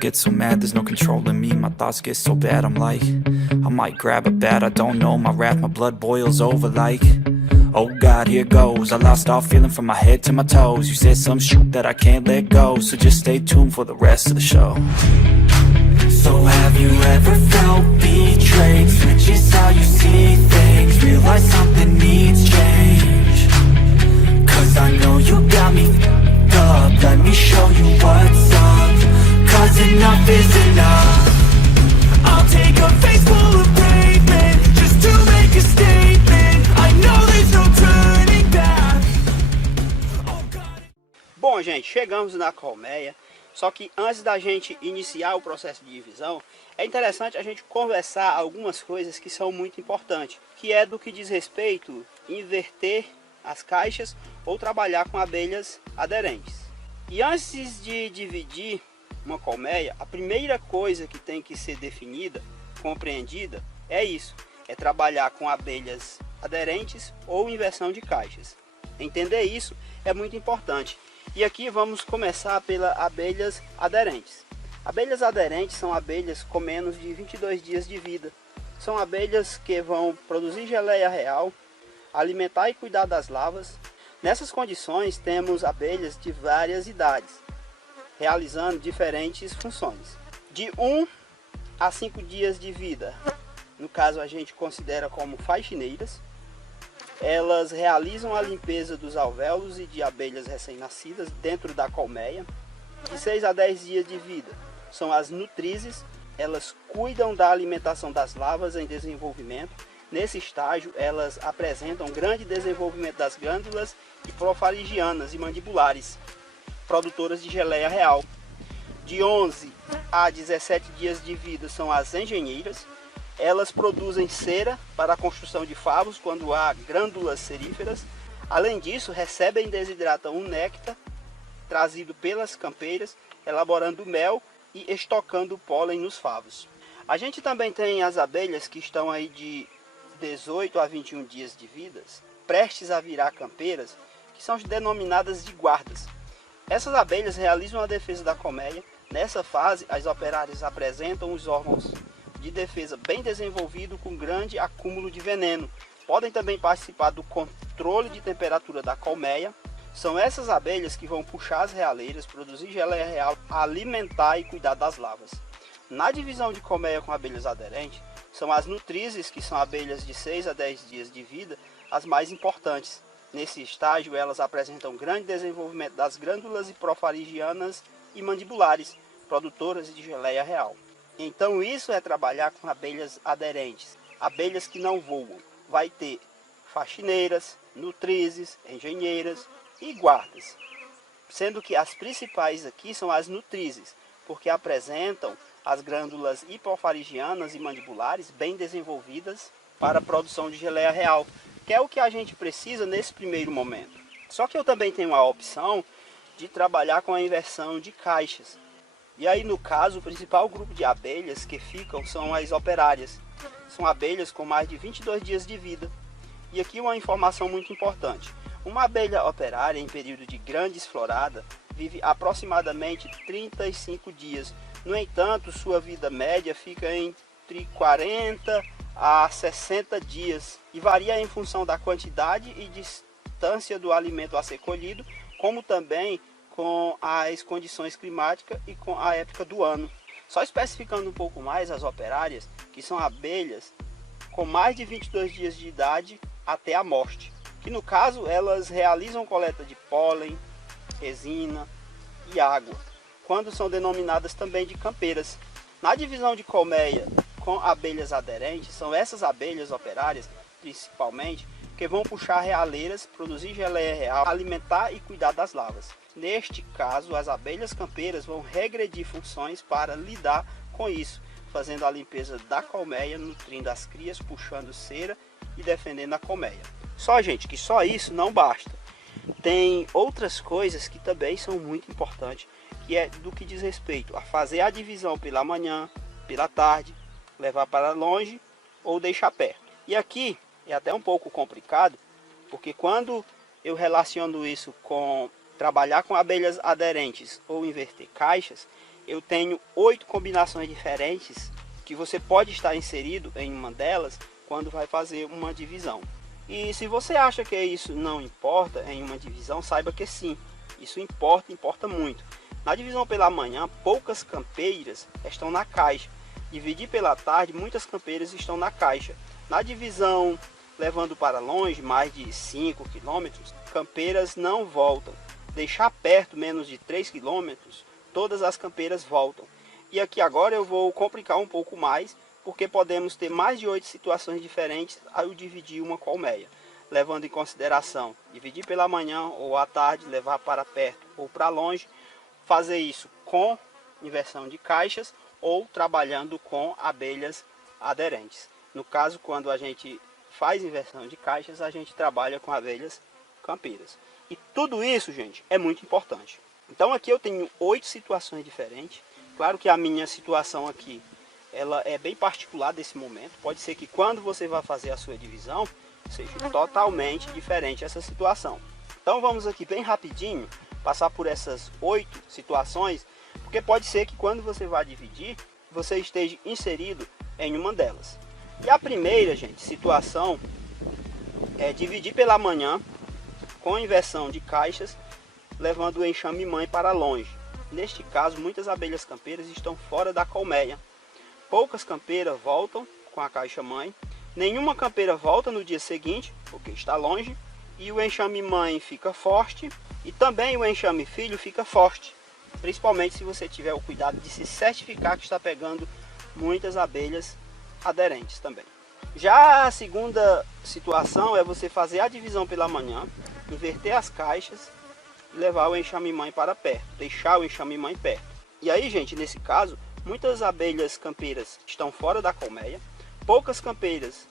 get so mad, there's no controlling me. My thoughts get so bad, I'm like, I might grab a bat, I don't know. My wrath, my blood boils over like, oh God, here goes. I lost all feeling from my head to my toes. You said some shit that I can't let go, so just stay tuned for the rest of the show. So have you ever felt betrayed? Switches how you see things, realize something needs change. Cause I know you got me f***ed up. Let me show you what's up. Cause enough is enough. I'll take a face full of pavement just to make a statement. I know there's no turning back. Oh God. Bom, gente, chegamos na colmeia. Só que antes da gente iniciar o processo de divisão, é interessante a gente conversar algumas coisas que são muito importantes, que é do que diz respeito a inverter as caixas ou trabalhar com abelhas aderentes. E antes de dividir uma colmeia, a primeira coisa que tem que ser definida, compreendida, é isso, é trabalhar com abelhas aderentes ou inversão de caixas. Entender isso é muito importante. E aqui vamos começar pelas abelhas aderentes. Abelhas aderentes são abelhas com menos de 22 dias de vida. São abelhas que vão produzir geleia real, alimentar e cuidar das larvas. Nessas condições temos abelhas de várias idades, realizando diferentes funções. De 1 a 5 dias de vida, no caso a gente considera como faxineiras. Elas realizam a limpeza dos alvéolos e de abelhas recém-nascidas dentro da colmeia. De 6 a 10 dias de vida são as nutrizes. Elas cuidam da alimentação das larvas em desenvolvimento. Nesse estágio, elas apresentam grande desenvolvimento das glândulas hipofaringianas e mandibulares, produtoras de geleia real. De 11 a 17 dias de vida são as engenheiras. Elas produzem cera para a construção de favos quando há glândulas seríferas. Além disso, recebem e desidratam um néctar trazido pelas campeiras, elaborando mel e estocando o pólen nos favos. A gente também tem as abelhas que estão aí de 18 a 21 dias de vida, prestes a virar campeiras, que são denominadas de guardas. Essas abelhas realizam a defesa da colmeia. Nessa fase, as operárias apresentam os órgãos de defesa bem desenvolvido com grande acúmulo de veneno. Podem também participar do controle de temperatura da colmeia. São essas abelhas que vão puxar as realeiras, produzir geleia real, alimentar e cuidar das larvas. Na divisão de colmeia com abelhas aderentes, são as nutrizes, que são abelhas de 6 a 10 dias de vida, as mais importantes. Nesse estágio, elas apresentam grande desenvolvimento das glândulas hipofaringianas e mandibulares, produtoras de geleia real. Então isso é trabalhar com abelhas aderentes, abelhas que não voam. Vai ter faxineiras, nutrizes, engenheiras e guardas. Sendo que as principais aqui são as nutrizes, porque apresentam as glândulas hipofaringianas e mandibulares bem desenvolvidas para a produção de geleia real, que é o que a gente precisa nesse primeiro momento. Só que eu também tenho a opção de trabalhar com a inversão de caixas. E aí, no caso, o principal grupo de abelhas que ficam são as operárias. São abelhas com mais de 22 dias de vida. E aqui uma informação muito importante. Uma abelha operária em período de grande esflorada vive aproximadamente 35 dias. No entanto, sua vida média fica entre 40 a 60 dias e varia em função da quantidade e distância do alimento a ser colhido, como também com as condições climáticas e com a época do ano. Só especificando um pouco mais, as operárias, que são abelhas com mais de 22 dias de idade até a morte, que no caso elas realizam coleta de pólen, resina e água, quando são denominadas também de campeiras. Na divisão de colmeia com abelhas aderentes, são essas abelhas operárias, principalmente, que vão puxar realeiras, produzir geleia real, alimentar e cuidar das larvas. Neste caso, as abelhas campeiras vão regredir funções para lidar com isso, fazendo a limpeza da colmeia, nutrindo as crias, puxando cera e defendendo a colmeia. Só, gente, que só isso não basta. Tem outras coisas que também são muito importantes, que é do que diz respeito a fazer a divisão pela manhã, pela tarde, levar para longe ou deixar perto. E aqui é até um pouco complicado, porque quando eu relaciono isso com trabalhar com abelhas aderentes ou inverter caixas, eu tenho 8 combinações diferentes que você pode estar inserido em uma delas quando vai fazer uma divisão. E se você acha que isso não importa em uma divisão, saiba que sim, isso importa, importa muito. Na divisão pela manhã, poucas campeiras estão na caixa. Dividir pela tarde, muitas campeiras estão na caixa. Na divisão levando para longe, mais de 5 km, campeiras não voltam. Deixar perto, menos de 3 km, todas as campeiras voltam. E aqui agora eu vou complicar um pouco mais, porque podemos ter mais de 8 situações diferentes ao dividir uma colmeia. Levando em consideração dividir pela manhã ou à tarde, levar para perto ou para longe. Fazer isso com inversão de caixas ou trabalhando com abelhas aderentes. No caso, quando a gente faz inversão de caixas, a gente trabalha com abelhas campeiras. E tudo isso, gente, é muito importante. Então aqui eu tenho 8 situações diferentes. Claro que a minha situação aqui, ela é bem particular desse momento. Pode ser que quando você vai fazer a sua divisão, seja totalmente diferente essa situação. Então vamos aqui bem rapidinho, passar por essas 8 situações, porque pode ser que quando você vai dividir, você esteja inserido em uma delas. E a primeira, gente, situação é dividir pela manhã com inversão de caixas, levando o enxame mãe para longe. Neste caso, muitas abelhas campeiras estão fora da colmeia. Poucas campeiras voltam com a caixa mãe. Nenhuma campeira volta no dia seguinte, porque está longe. E o enxame mãe fica forte. E também o enxame filho fica forte. Principalmente se você tiver o cuidado de se certificar que está pegando muitas abelhas aderentes também. Já a segunda situação é você fazer a divisão pela manhã, inverter as caixas e levar o enxame mãe para perto, deixar o enxame mãe perto. E aí, gente, nesse caso, muitas abelhas campeiras estão fora da colmeia, poucas campeiras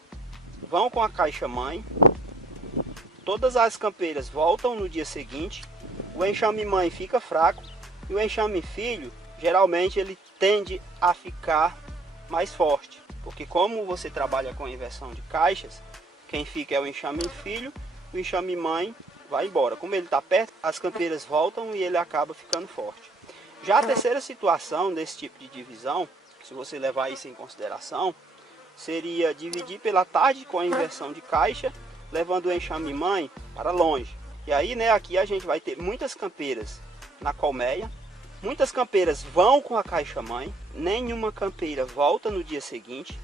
vão com a caixa mãe, todas as campeiras voltam no dia seguinte, o enxame mãe fica fraco e o enxame filho, geralmente ele tende a ficar mais forte. Porque como você trabalha com inversão de caixas, quem fica é o enxame filho, o enxame mãe vai embora. Como ele está perto, as campeiras voltam e ele acaba ficando forte. Já a terceira situação desse tipo de divisão, se você levar isso em consideração, seria dividir pela tarde com a inversão de caixa, levando o enxame mãe para longe. E aí, né, aqui a gente vai ter muitas campeiras na colmeia. Muitas campeiras vão com a caixa mãe, nenhuma campeira volta no dia seguinte.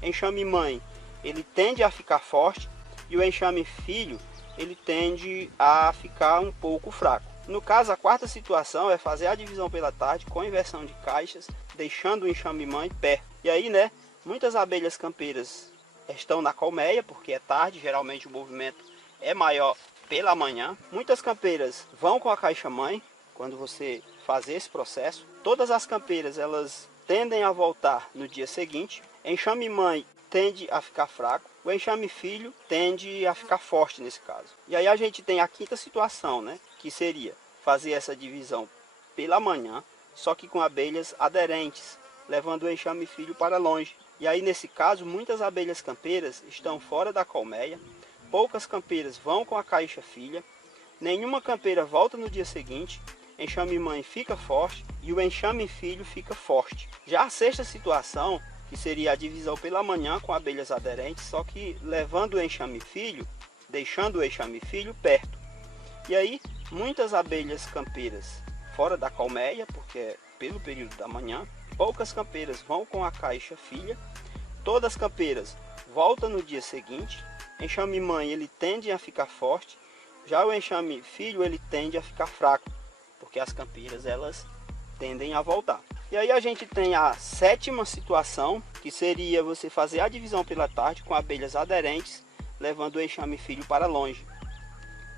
Enxame mãe, ele tende a ficar forte e o enxame filho, ele tende a ficar um pouco fraco. No caso, a quarta situação é fazer a divisão pela tarde com inversão de caixas, deixando o enxame mãe perto. E aí, né, muitas abelhas campeiras estão na colmeia, porque é tarde, geralmente o movimento é maior pela manhã. Muitas campeiras vão com a caixa mãe, quando você fazer esse processo. Todas as campeiras elas tendem a voltar no dia seguinte. Enxame mãe tende a ficar fraco, o enxame filho tende a ficar forte nesse caso. E aí a gente tem a quinta situação, né, que seria fazer essa divisão pela manhã, só que com abelhas aderentes, levando o enxame filho para longe. E aí nesse caso muitas abelhas campeiras estão fora da colmeia, poucas campeiras vão com a caixa filha, nenhuma campeira volta no dia seguinte. Enxame mãe fica forte e o enxame filho fica forte. Já a sexta situação, que seria a divisão pela manhã com abelhas aderentes, só que levando o enxame filho, deixando o enxame filho perto. E aí, muitas abelhas campeiras fora da colmeia, porque é pelo período da manhã, poucas campeiras vão com a caixa filha, todas as campeiras voltam no dia seguinte. Enxame mãe ele tende a ficar forte, já o enxame filho ele tende a ficar fraco, porque as campeiras elas tendem a voltar. E aí a gente tem a sétima situação, que seria você fazer a divisão pela tarde com abelhas aderentes, levando o enxame filho para longe.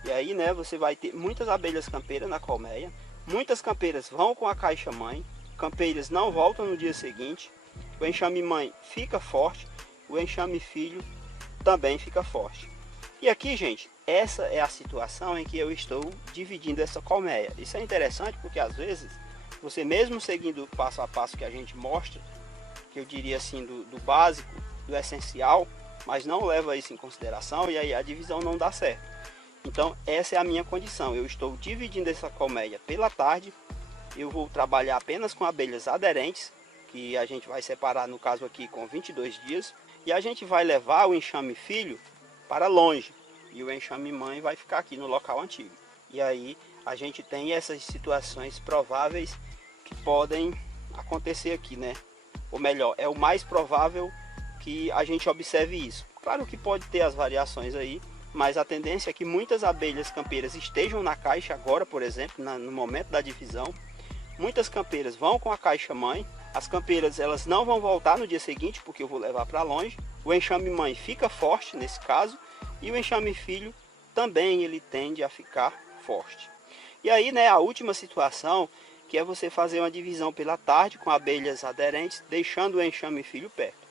E aí, né, você vai ter muitas abelhas campeiras na colmeia, muitas campeiras vão com a caixa mãe, campeiras não voltam no dia seguinte, o enxame mãe fica forte, o enxame filho também fica forte. E aqui, gente, essa é a situação em que eu estou dividindo essa colmeia. Isso é interessante porque às vezes, você mesmo seguindo o passo a passo que a gente mostra, que eu diria assim, do básico, do essencial, mas não leva isso em consideração e aí a divisão não dá certo. Então essa é a minha condição, eu estou dividindo essa colmeia pela tarde, eu vou trabalhar apenas com abelhas aderentes, que a gente vai separar no caso aqui com 22 dias. E a gente vai levar o enxame filho para longe e o enxame mãe vai ficar aqui no local antigo. E aí a gente tem essas situações prováveis que podem acontecer aqui, né? Ou melhor, é o mais provável que a gente observe isso. Claro que pode ter as variações aí, mas a tendência é que muitas abelhas campeiras estejam na caixa agora, por exemplo, no momento da divisão. Muitas campeiras vão com a caixa mãe. As campeiras elas não vão voltar no dia seguinte, porque eu vou levar para longe. O enxame mãe fica forte nesse caso, e o enxame filho também ele tende a ficar forte. E aí, né, a última situação, que é você fazer uma divisão pela tarde com abelhas aderentes, deixando o enxame filho perto.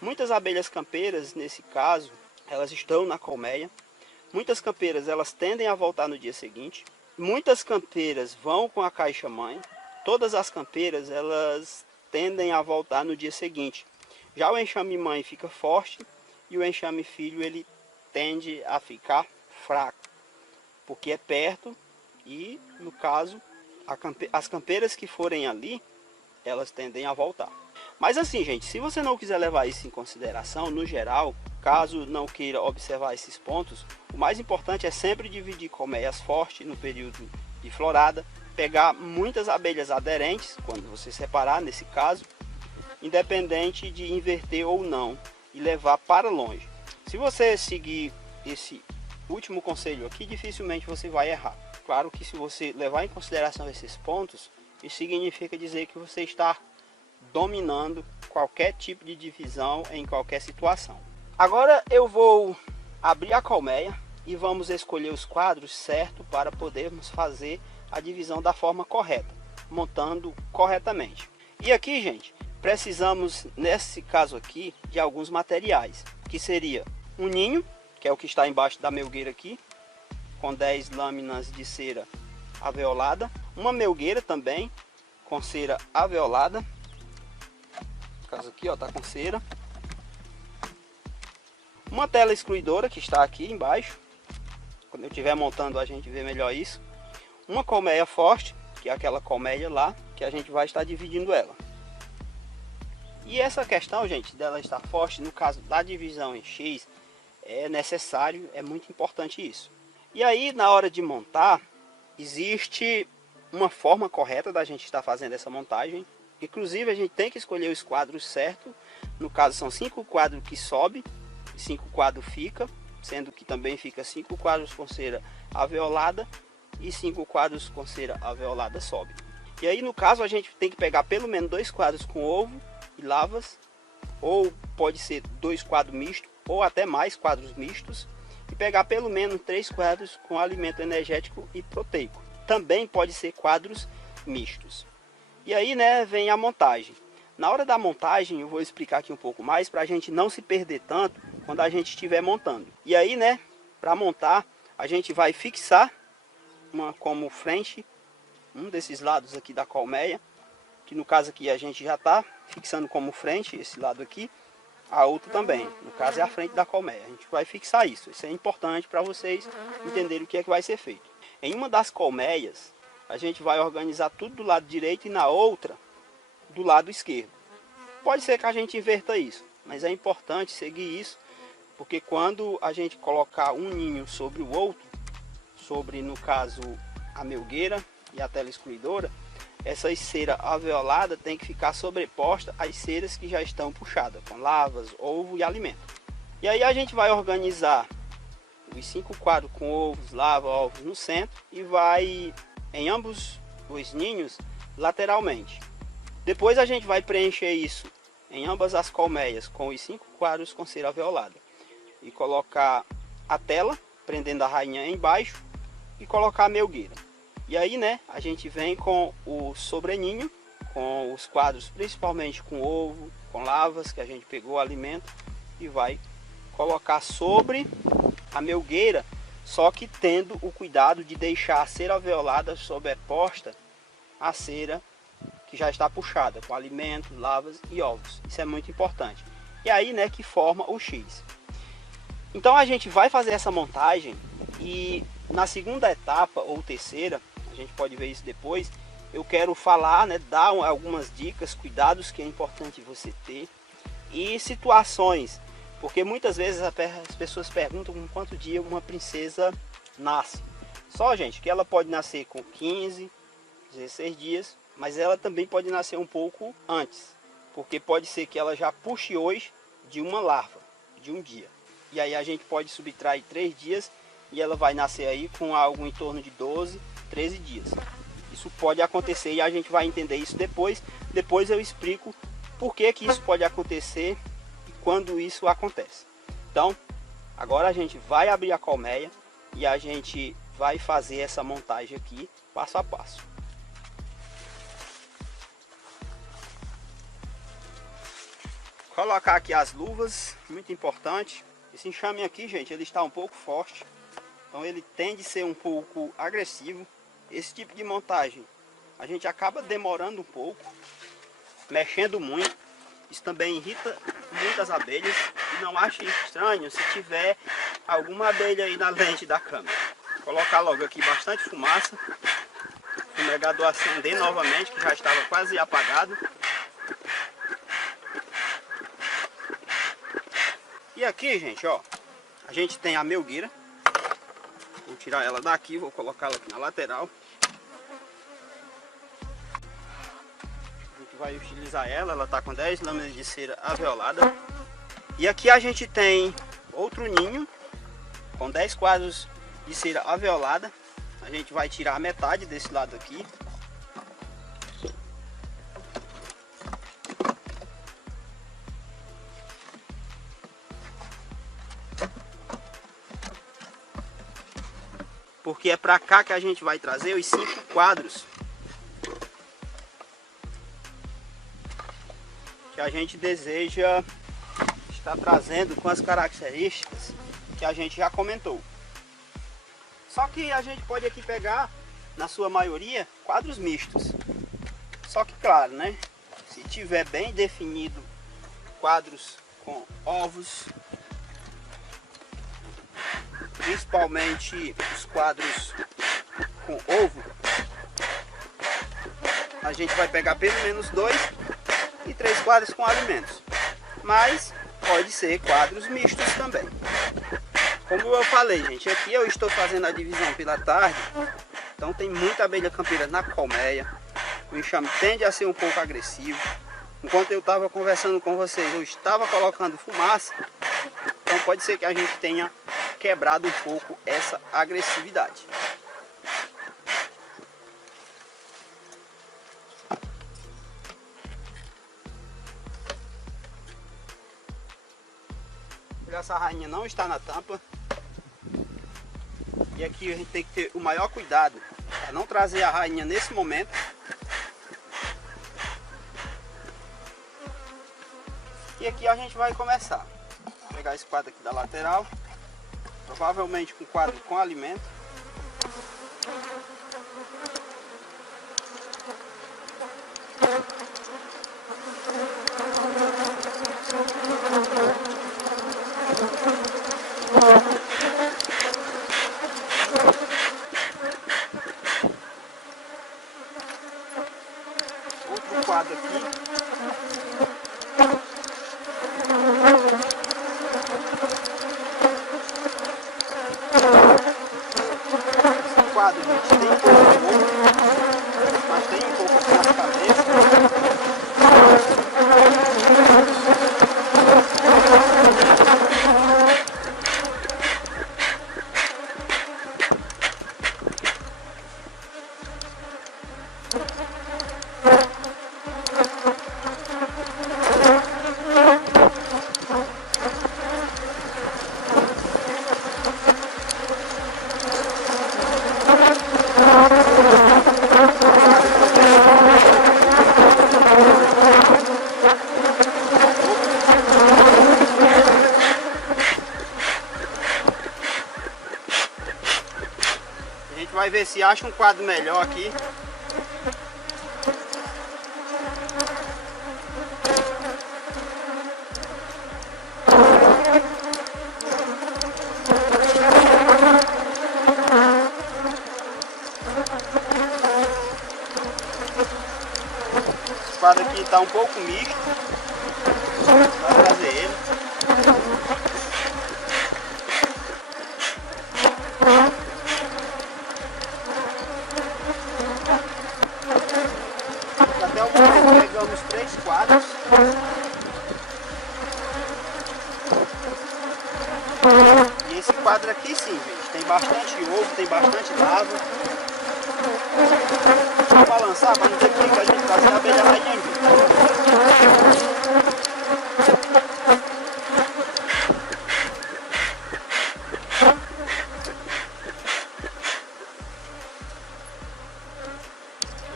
Muitas abelhas campeiras, nesse caso, elas estão na colmeia. Muitas campeiras elas tendem a voltar no dia seguinte. Muitas campeiras vão com a caixa mãe. Todas as campeiras elas tendem a voltar no dia seguinte. Já o enxame mãe fica forte e o enxame filho ele tende a ficar fraco, porque é perto e, no caso, as campeiras que forem ali, elas tendem a voltar. Mas assim, gente, se você não quiser levar isso em consideração, no geral, caso não queira observar esses pontos, o mais importante é sempre dividir colmeias fortes no período de florada, pegar muitas abelhas aderentes, quando você separar nesse caso, independente de inverter ou não, e levar para longe. Se você seguir esse último conselho aqui, dificilmente você vai errar. Claro que se você levar em consideração esses pontos, isso significa dizer que você está dominando qualquer tipo de divisão em qualquer situação. Agora eu vou abrir a colmeia e vamos escolher os quadros certos para podermos fazer a divisão da forma correta, montando corretamente. E aqui, gente, precisamos, nesse caso aqui, de alguns materiais, que seria um ninho, que é o que está embaixo da melgueira aqui, com 10 lâminas de cera alveolada, uma melgueira também, com cera alveolada, no caso aqui, ó, tá com cera, uma tela excluidora, que está aqui embaixo, quando eu estiver montando a gente vê melhor isso, uma colmeia forte, que é aquela colmeia lá, que a gente vai estar dividindo ela. E essa questão, gente, dela estar forte, no caso da divisão em X, é necessário, é muito importante isso. E aí, na hora de montar, existe uma forma correta da gente estar fazendo essa montagem. Inclusive, a gente tem que escolher os quadros certos. No caso, são 5 quadros que sobe, 5 quadros fica, sendo que também fica 5 quadros com cera alveolada e 5 quadros com cera alveolada sobe. E aí, no caso, a gente tem que pegar pelo menos 2 quadros com ovo e lavas, ou pode ser 2 quadros mistos, ou até mais quadros mistos, e pegar pelo menos 3 quadros com alimento energético e proteico. Também pode ser quadros mistos. E aí, né, vem a montagem. Na hora da montagem, eu vou explicar aqui um pouco mais para a gente não se perder tanto quando a gente estiver montando. E aí, né, para montar, a gente vai fixar uma como frente, um desses lados aqui da colmeia, que no caso aqui a gente já está fixando como frente, esse lado aqui, a outra também, no caso é a frente da colmeia. A gente vai fixar isso, isso é importante para vocês entenderem o que é que vai ser feito. Em uma das colmeias, a gente vai organizar tudo do lado direito e na outra, do lado esquerdo. Pode ser que a gente inverta isso, mas é importante seguir isso, porque quando a gente colocar um ninho sobre o outro, sobre, no caso, a melgueira e a tela excluidora, essa cera alveolada tem que ficar sobreposta às ceras que já estão puxadas, com lavas, ovo e alimento. E aí a gente vai organizar os 5 quadros com ovos, lava, ovos no centro e vai em ambos os ninhos lateralmente. Depois a gente vai preencher isso em ambas as colmeias com os 5 quadros com cera alveolada e colocar a tela prendendo a rainha embaixo e colocar a melgueira. E aí, né, a gente vem com o sobreninho, com os quadros principalmente com ovo, com lavas que a gente pegou o alimento e vai colocar sobre a melgueira, só que tendo o cuidado de deixar a cera alveolada sobreposta à cera que já está puxada com alimento, lavas e ovos. Isso é muito importante. E aí, né, que forma o X. Então a gente vai fazer essa montagem e na segunda etapa ou terceira, a gente pode ver isso depois, eu quero falar, né, dar algumas dicas, cuidados que é importante você ter e situações, porque muitas vezes as pessoas perguntam com quanto dia uma princesa nasce. Só, gente, que ela pode nascer com 15, 16 dias, mas ela também pode nascer um pouco antes, porque pode ser que ela já puxe hoje de uma larva, de um dia. E aí a gente pode subtrair 3 dias e ela vai nascer aí com algo em torno de 12, 13 dias. Isso pode acontecer e a gente vai entender isso depois. Depois eu explico por que isso pode acontecer e quando isso acontece. Então, agora a gente vai abrir a colmeia e a gente vai fazer essa montagem aqui, passo a passo. Colocar aqui as luvas, muito importante. Esse enxame aqui, gente, ele está um pouco forte, então ele tende a ser um pouco agressivo. Esse tipo de montagem a gente acaba demorando um pouco, mexendo muito. Isso também irrita muitas abelhas. E não ache estranho se tiver alguma abelha aí na lente da câmera. Vou colocar logo aqui bastante fumaça. O fumegador acender novamente, que já estava quase apagado. E aqui, gente, ó, a gente tem a melgueira. Vou tirar ela daqui, vou colocá-la aqui na lateral. A gente vai utilizar ela tá com 10 lâminas de cera alveolada. E aqui a gente tem outro ninho com 10 quadros de cera alveolada. A gente vai tirar a metade desse lado aqui. Porque é para cá que a gente vai trazer os 5 quadros que a gente deseja estar trazendo com as características que a gente já comentou. Só que a gente pode aqui pegar, na sua maioria, quadros mistos. Só que claro, né? Se tiver bem definido quadros com ovos, principalmente os quadros com ovo, a gente vai pegar pelo menos 2 e 3 quadros com alimentos, mas pode ser quadros mistos também. Como eu falei, gente, aqui eu estou fazendo a divisão pela tarde, então tem muita abelha campeira na colmeia, o enxame tende a ser um pouco agressivo. Enquanto eu estava conversando com vocês, eu estava colocando fumaça, então pode ser que a gente tenha quebrado um pouco essa agressividade. Essa rainha não está na tampa. E aqui a gente tem que ter o maior cuidado para não trazer a rainha nesse momento. E aqui a gente vai começar. Vou pegar esse quadro aqui da lateral. Provavelmente com quadro com alimento. Outro quadro aqui. Esse quadro, gente, tem um pouco, mas tem um pouco aqui nas cabeças. Vai ver se acha um quadro melhor aqui. quadro aqui está um pouco misto. Vai fazer ele. Até o momento pegamos 3 quadros. E esse quadro aqui sim, gente, tem bastante ovo, tem bastante lava. Vou balançar para não ter perigo que a gente fazer a abelha rainha aqui.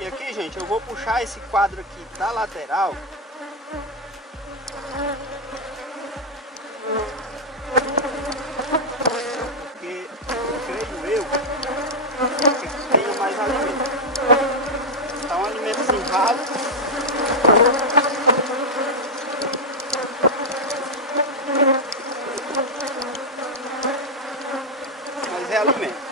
E aqui, gente, eu vou puxar esse quadro aqui da lateral. Porque creio eu que tenha mais alimento. Tá um alimento assim ralo. Mas é alimento.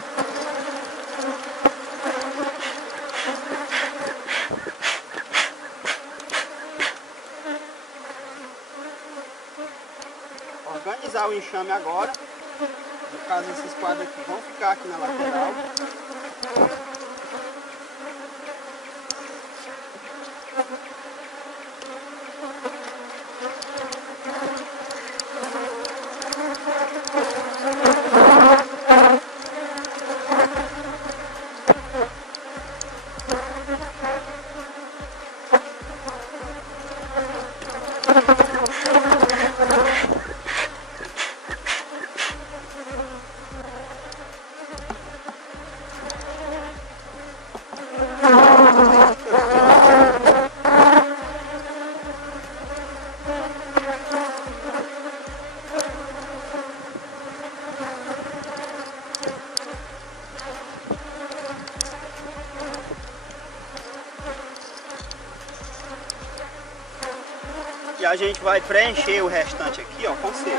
Organizar o enxame agora. No caso, esses quadros aqui vão ficar aqui na lateral. E a gente vai preencher o restante aqui, ó, com cera.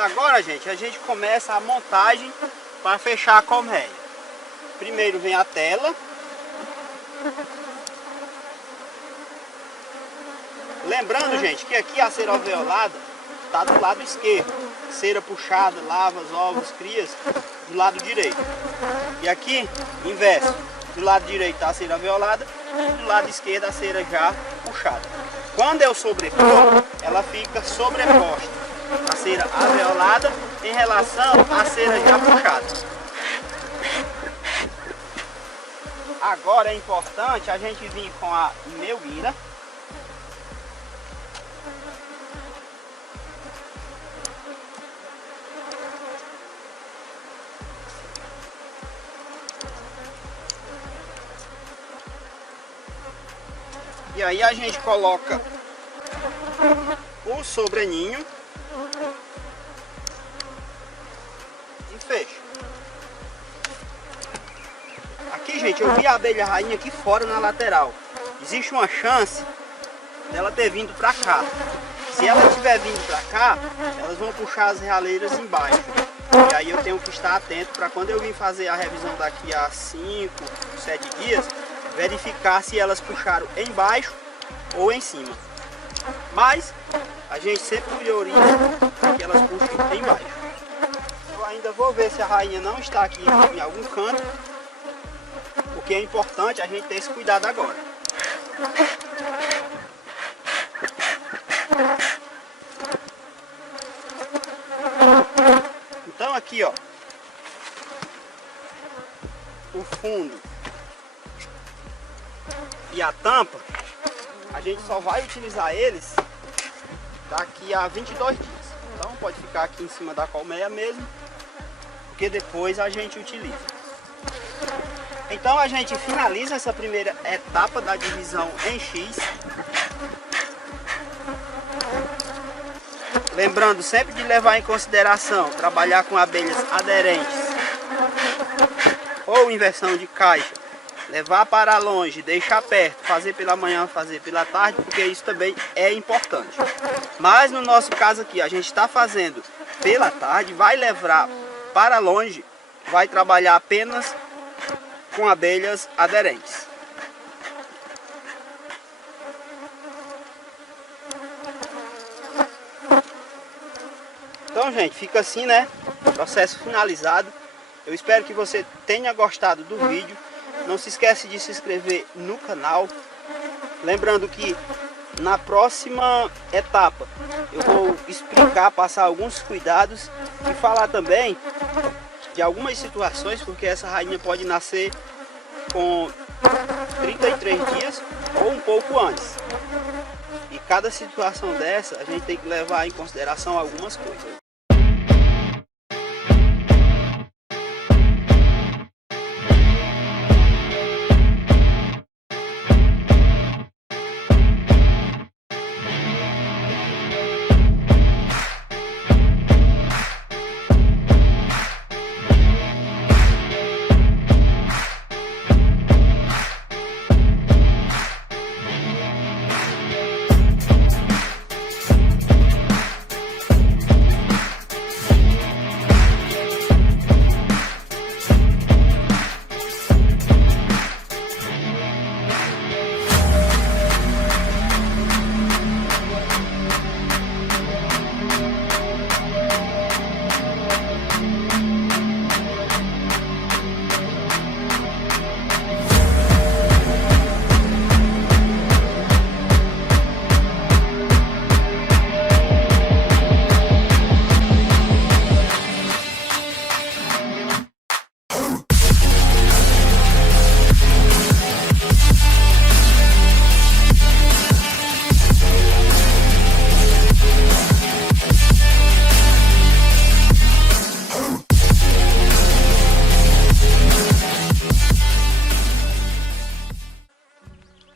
Agora, gente, a gente começa a montagem para fechar a colmeia. Primeiro vem a tela. Lembrando, gente, que aqui a cera alveolada está do lado esquerdo. Cera puxada, lavas, ovos, crias, do lado direito. E aqui, inverso. Do lado direito está a cera alveolada, do lado esquerdo a cera já puxada. Quando eu sobrepor, ela fica sobreposta. A cera alveolada em relação à cera já puxada. Agora é importante a gente vir com a melguira. E aí a gente coloca o sobreninho e fecha. aqui, gente, eu vi a abelha rainha aqui fora na lateral. Existe uma chance dela ter vindo para cá. Se ela estiver vindo para cá, elas vão puxar as realeiras embaixo. E aí eu tenho que estar atento para quando eu vim fazer a revisão daqui a 5, 7 dias, verificar se elas puxaram embaixo ou em cima. Mas a gente sempre prioriza que elas puxem embaixo. Eu ainda vou ver se a rainha não está aqui em algum canto, porque é importante a gente ter esse cuidado agora. Então aqui, ó, o fundo e a tampa, a gente só vai utilizar eles daqui a 22 dias. Então pode ficar aqui em cima da colmeia mesmo, porque depois a gente utiliza. Então a gente finaliza essa primeira etapa da divisão em X. Lembrando sempre de levar em consideração trabalhar com abelhas aderentes ou inversão de caixa, levar para longe, deixar perto, fazer pela manhã, fazer pela tarde, porque isso também é importante. Mas no nosso caso aqui, a gente está fazendo pela tarde, vai levar para longe, vai trabalhar apenas com abelhas aderentes. Então, gente, fica assim, né? Processo finalizado. Eu espero que você tenha gostado do vídeo. Não se esquece de se inscrever no canal. Lembrando que na próxima etapa eu vou explicar, passar alguns cuidados e falar também de algumas situações, porque essa rainha pode nascer com 33 dias ou um pouco antes. E cada situação dessa a gente tem que levar em consideração algumas coisas.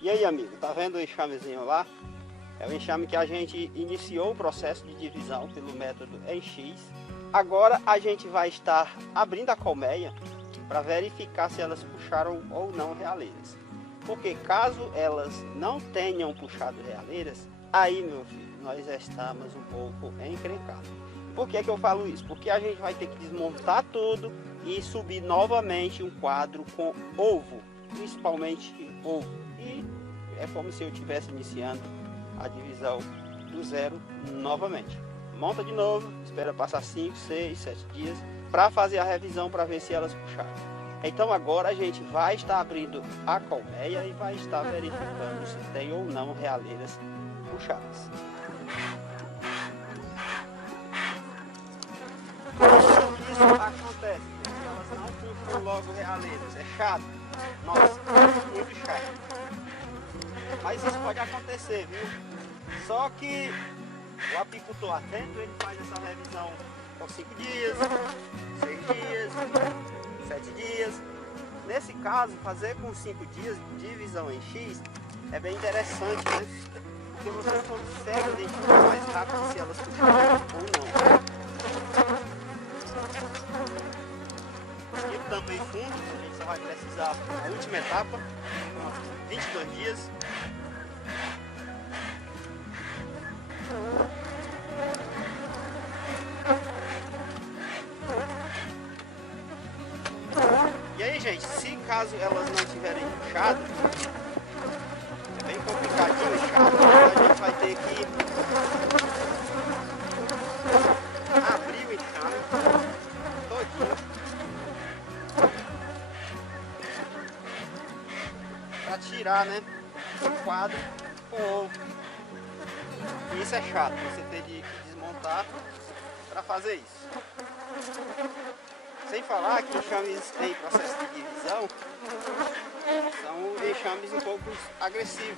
E aí, amigo, tá vendo o enxamezinho lá? É o enxame que a gente iniciou o processo de divisão pelo método em X. Agora a gente vai estar abrindo a colmeia para verificar se elas puxaram ou não realeiras. Porque caso elas não tenham puxado realeiras, aí, meu filho, nós estamos um pouco encrencados. Por que eu falo isso? Porque a gente vai ter que desmontar tudo e subir novamente um quadro com ovo, principalmente ovo. E é como se eu estivesse iniciando a divisão do zero novamente. Monta de novo, espera passar 5, 6, 7 dias para fazer a revisão para ver se elas puxaram. Então agora a gente vai estar abrindo a colmeia e vai estar verificando se tem ou não realeiras puxadas. Isso acontece, porque elas não puxam logo realeiras, é chato. Nossa, muito chato. Mas isso pode acontecer, viu? Só que o apicultor atento, ele faz essa revisão com 5 dias, 6 dias, 7 dias. Nesse caso, fazer com 5 dias de divisão em X é bem interessante, né? Porque você consegue identificar mais rápido se elas puxaram ou não. E também fundo, a gente só vai precisar da última etapa, 22 dias. E aí, gente, se caso elas não tiverem puxado, é bem complicadinho o enxado, a gente vai ter que abrir o enxame todinho para tirar, né, o quadro com ovo. E isso é chato, você ter de desmontar para fazer isso. Sem falar que enxames em processo de divisão são enxames um pouco agressivos.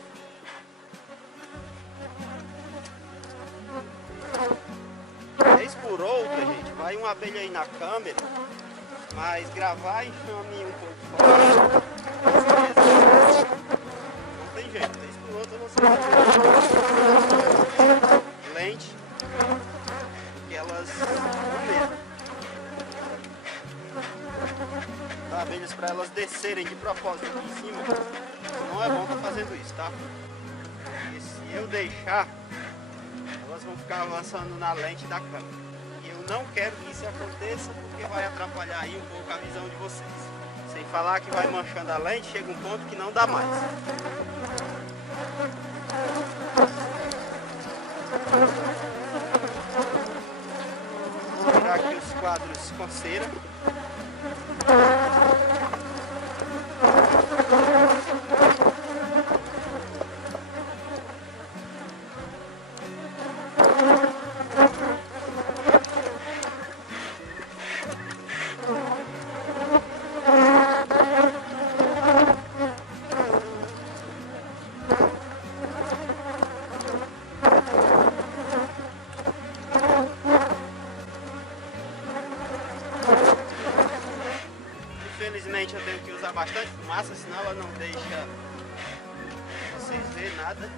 Vez por outra, gente, vai uma abelha aí na câmera, mas gravar enxame um pouco forte, não tem jeito. Vez por outra você vai ter lente, porque elas vão mesmo. Abelhas para elas descerem de propósito aqui em cima, não é bom estar fazendo isso, tá? Porque se eu deixar, elas vão ficar avançando na lente da câmera. E eu não quero que isso aconteça, porque vai atrapalhar aí um pouco a visão de vocês. Sem falar que vai manchando a lente, chega um ponto que não dá mais. Vou tirar aqui os quadros com cera. Infelizmente eu tenho que usar bastante fumaça, senão ela não deixa vocês verem nada.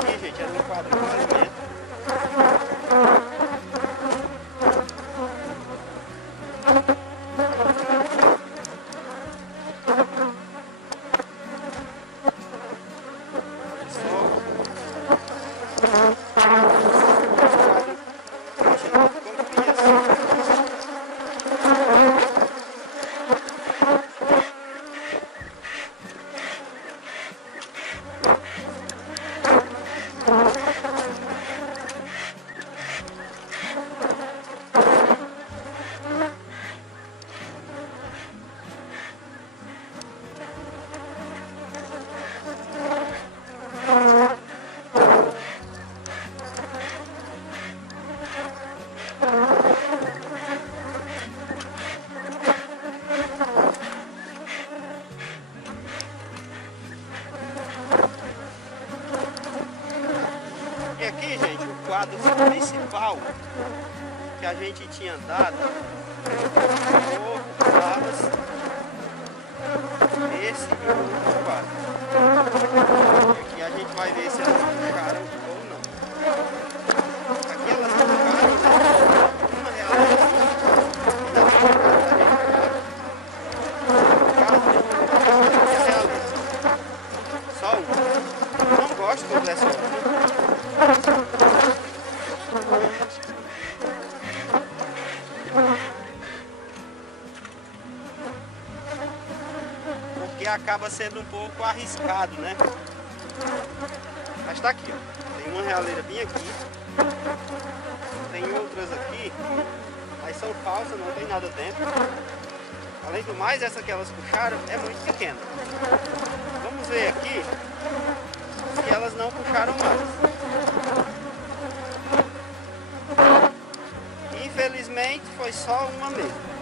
Aqui, gente, era um quadro de alimento. E aqui, gente, o quadro principal que a gente tinha dado por barras, esse e o outro quadro. Aqui a gente vai ver se elas puxaram ou não. Aqui elas puxaram, né? Uma realidade. Só um. Não gosto dessa outra. Porque acaba sendo um pouco arriscado, né? Mas tá aqui, ó. Tem uma realeira bem aqui. Tem outras aqui, mas são falsas, não tem nada dentro. Além do mais, essa que elas puxaram é muito pequena. Vamos ver aqui se elas não puxaram mais. Infelizmente foi só uma mesmo.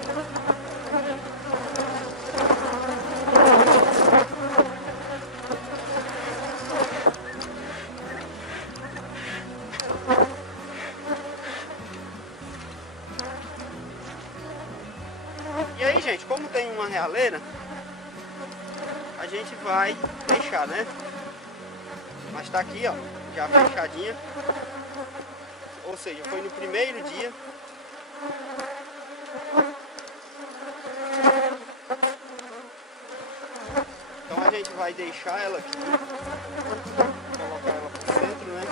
Aqui, gente, como tem uma realeira, a gente vai deixar, né? Mas tá aqui, ó, já fechadinha. Ou seja, foi no primeiro dia. Então a gente vai deixar ela aqui, colocar ela pro centro, né?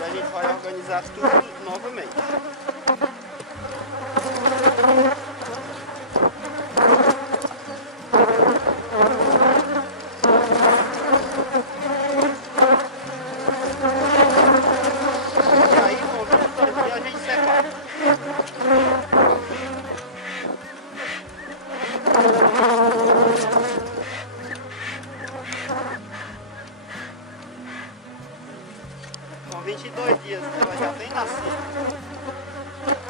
E a gente vai organizar tudo novamente. E aí, com 22 dias a gente separa. Com 22 dias ela já tem nascido.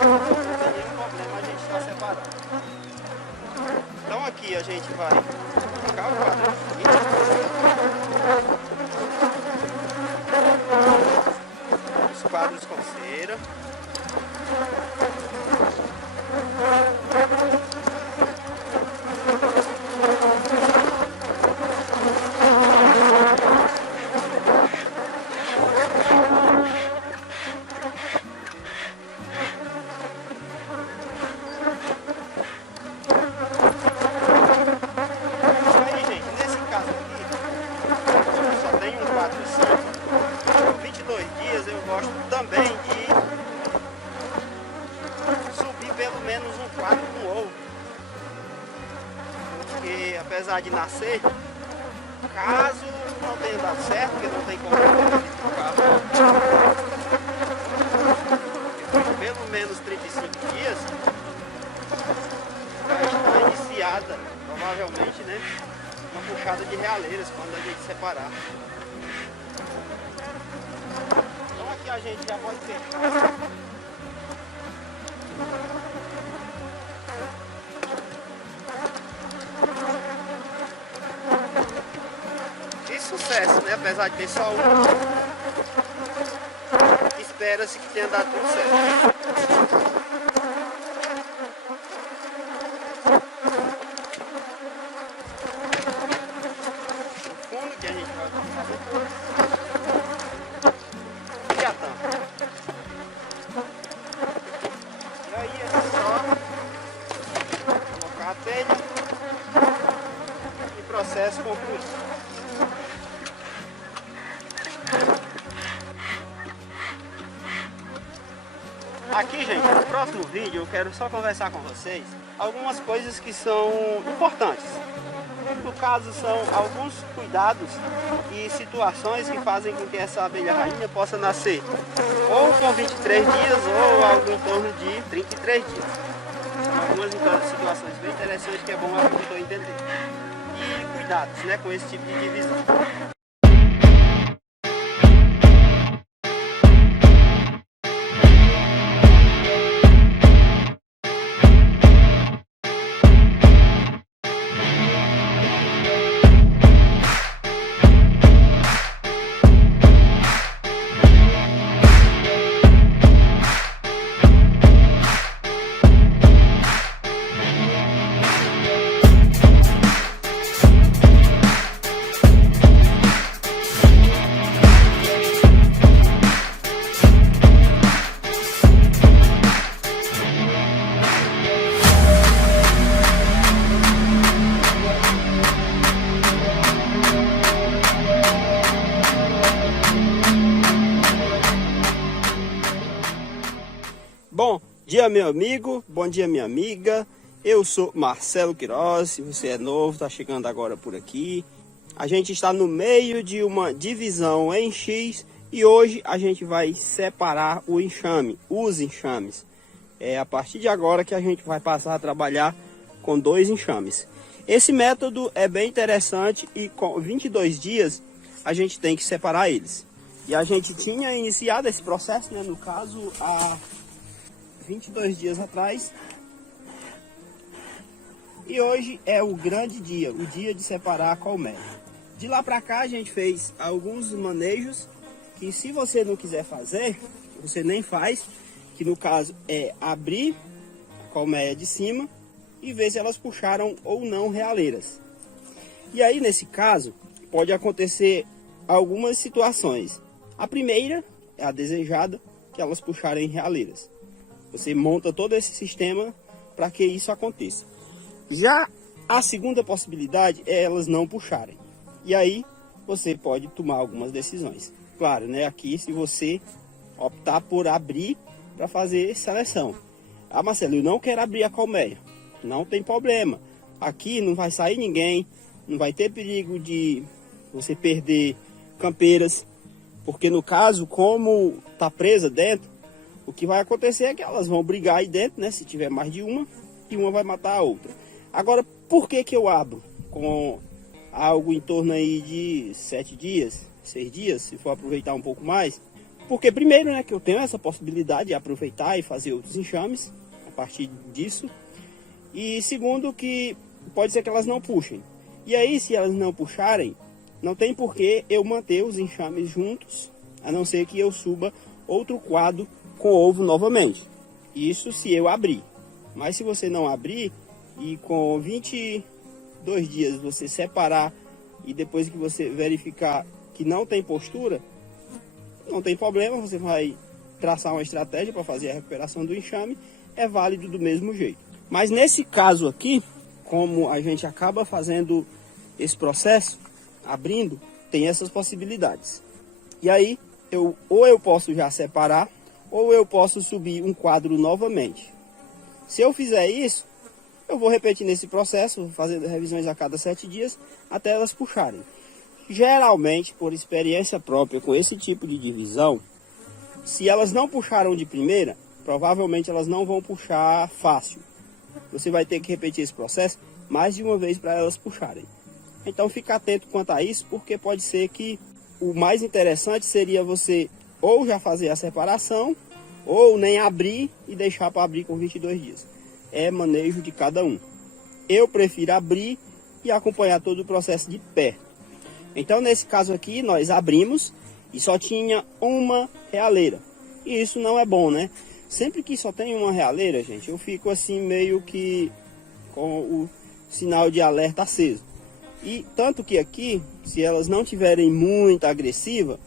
Não tem nenhum problema a gente estar separado. Então aqui a gente vai colocar o quadro aqui. Os quadros com cera. Aí, gente, nesse caso aqui, só tem um quadro assim. Com 22 dias eu gosto também de subir pelo menos um quadro com ovo. Porque apesar de nascer, caso não tenha dado certo, porque não tem como trocar, pelo menos 35 dias, já está iniciada, provavelmente, né, uma puxada de realeiras quando a gente separar. Então aqui a gente já pode fechar. Que sucesso, né? Apesar de ter só um, espera-se que tenha dado tudo certo. O fundo que a gente vai fazer e a tampa. E aí é só colocar a telha e processo concluído. Aqui, gente, no próximo vídeo eu quero só conversar com vocês algumas coisas que são importantes. No caso, são alguns cuidados e situações que fazem com que essa abelha rainha possa nascer ou com 23 dias ou algo em torno de 33 dias. São algumas situações bem interessantes que é bom a agricultor entender. E cuidados, né, com esse tipo de divisão. Bom dia, meu amigo, bom dia, minha amiga. Eu sou Marcelo Queiroz. Se você é novo, está chegando agora por aqui. A gente está no meio de uma divisão em X e hoje a gente vai separar o enxame, os enxames. É a partir de agora que a gente vai passar a trabalhar com 2 enxames. Esse método é bem interessante e com 22 dias a gente tem que separar eles. E a gente tinha iniciado esse processo, né, no caso, há 22 dias atrás. E hoje é o grande dia, o dia de separar a colmeia. De lá para cá a gente fez alguns manejos que, se você não quiser fazer, você nem faz, que no caso é abrir a colmeia de cima e ver se elas puxaram ou não realeiras. E aí, nesse caso, pode acontecer algumas situações. A primeira é a desejada, que elas puxarem realeiras. Você monta todo esse sistema para que isso aconteça. Já a segunda possibilidade é elas não puxarem. E aí você pode tomar algumas decisões. Claro, né? Aqui se você optar por abrir para fazer seleção. Ah, Marcelo, eu não quero abrir a colmeia. Não tem problema. Aqui não vai sair ninguém, não vai ter perigo de você perder campeiras, porque no caso, como tá presa dentro, o que vai acontecer é que elas vão brigar aí dentro, né? Se tiver mais de uma, e uma vai matar a outra. Agora, por que eu abro com algo em torno aí de 7 dias, 6 dias, se for aproveitar um pouco mais? Porque primeiro, né, que eu tenho essa possibilidade de aproveitar e fazer outros enxames a partir disso. E segundo, que pode ser que elas não puxem. E aí, se elas não puxarem, não tem por que eu manter os enxames juntos, a não ser que eu suba outro quadro com ovo novamente. Isso se eu abrir. Mas se você não abrir e com 22 dias você separar e depois que você verificar que não tem postura, não tem problema, você vai traçar uma estratégia para fazer a recuperação do enxame, é válido do mesmo jeito. Mas nesse caso aqui, como a gente acaba fazendo esse processo, abrindo, tem essas possibilidades. E aí, ou eu posso já separar, ou eu posso subir um quadro novamente. Se eu fizer isso, eu vou repetir nesse processo, vou fazer revisões a cada 7 dias, até elas puxarem. Geralmente, por experiência própria com esse tipo de divisão, se elas não puxaram de primeira, provavelmente elas não vão puxar fácil. Você vai ter que repetir esse processo mais de uma vez para elas puxarem. Então fica atento quanto a isso, porque pode ser que o mais interessante seria você ou já fazer a separação, ou nem abrir e deixar para abrir com 22 dias. É manejo de cada um. Eu prefiro abrir e acompanhar todo o processo de perto. Então nesse caso aqui nós abrimos e só tinha uma realeira. E isso não é bom, né? Sempre que só tem uma realeira, gente, eu fico assim meio que com o sinal de alerta aceso. E tanto que aqui, se elas não tiverem muito agressiva,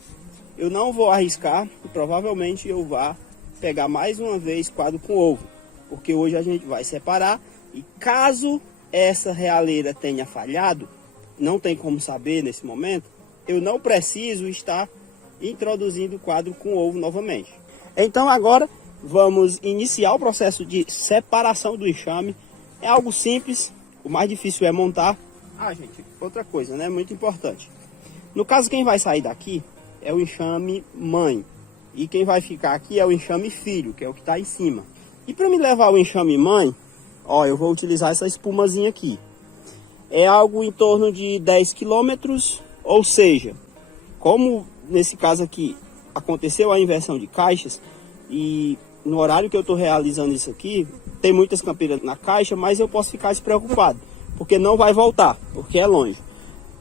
eu não vou arriscar e provavelmente eu vá pegar mais uma vez quadro com ovo. Porque hoje a gente vai separar e caso essa realeira tenha falhado, não tem como saber nesse momento, eu não preciso estar introduzindo o quadro com ovo novamente. Então agora vamos iniciar o processo de separação do enxame. É algo simples, o mais difícil é montar. Ah, gente, outra coisa, né? Muito importante. No caso, quem vai sair daqui é o enxame mãe. E quem vai ficar aqui é o enxame filho, que é o que está em cima. E para me levar o enxame mãe, ó, eu vou utilizar essa espumazinha aqui. É algo em torno de 10 quilômetros, ou seja, como nesse caso aqui aconteceu a inversão de caixas, e no horário que eu estou realizando isso aqui, tem muitas campeiras na caixa, mas eu posso ficar despreocupado, porque não vai voltar, porque é longe.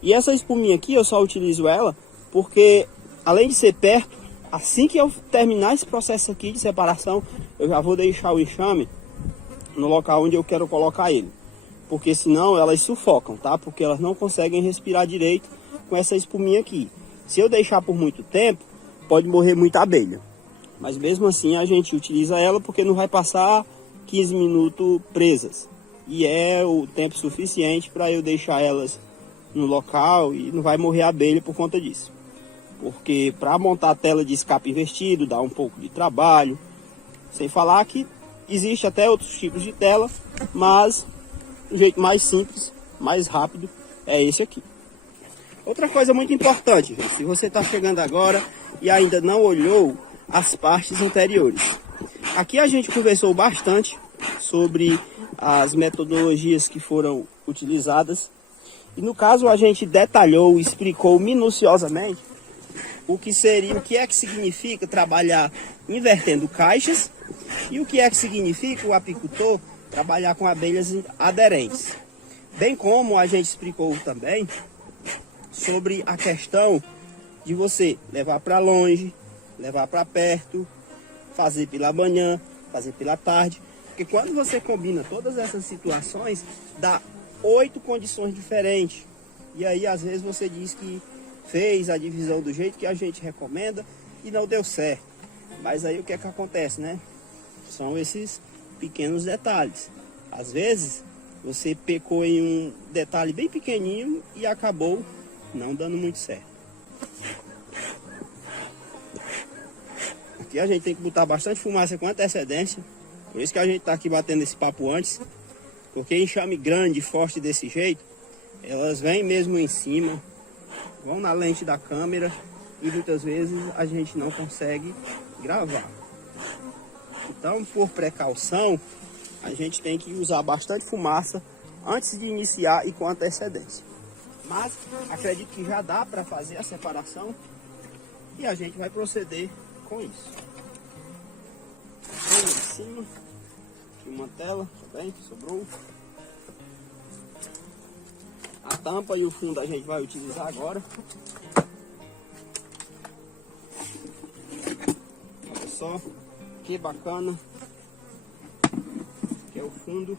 E essa espuminha aqui, eu só utilizo ela, porque além de ser perto, assim que eu terminar esse processo aqui de separação, eu já vou deixar o enxame no local onde eu quero colocar ele. Porque senão elas sufocam, tá? Porque elas não conseguem respirar direito com essa espuminha aqui. Se eu deixar por muito tempo, pode morrer muita abelha. Mas mesmo assim a gente utiliza ela porque não vai passar 15 minutos presas. E é o tempo suficiente para eu deixar elas no local e não vai morrer abelha por conta disso. Porque para montar a tela de escape invertido dá um pouco de trabalho. Sem falar que existe até outros tipos de tela, mas o jeito mais simples, mais rápido é esse aqui. Outra coisa muito importante, gente, se você está chegando agora e ainda não olhou as partes anteriores. Aqui a gente conversou bastante sobre as metodologias que foram utilizadas. E no caso a gente detalhou, explicou minuciosamente o que é que significa trabalhar invertendo caixas e o que é que significa o apicultor trabalhar com abelhas aderentes. Bem como a gente explicou também sobre a questão de você levar para longe, levar para perto, fazer pela manhã, fazer pela tarde. Porque quando você combina todas essas situações, dá 8 condições diferentes. E aí às vezes você diz que fez a divisão do jeito que a gente recomenda e não deu certo. Mas aí o que é que acontece, né? São esses pequenos detalhes. Às vezes você pecou em um detalhe bem pequenininho e acabou não dando muito certo. Aqui a gente tem que botar bastante fumaça com antecedência. Por isso que a gente está aqui batendo esse papo antes. Porque enxame grande, forte desse jeito, elas vêm mesmo em cima, vão na lente da câmera e muitas vezes a gente não consegue gravar. Então, por precaução, a gente tem que usar bastante fumaça antes de iniciar e com antecedência. Mas acredito que já dá para fazer a separação e a gente vai proceder com isso. Vem em cima, aqui uma tela também que sobrou. A tampa e o fundo a gente vai utilizar agora. Olha só, que bacana. Aqui é o fundo.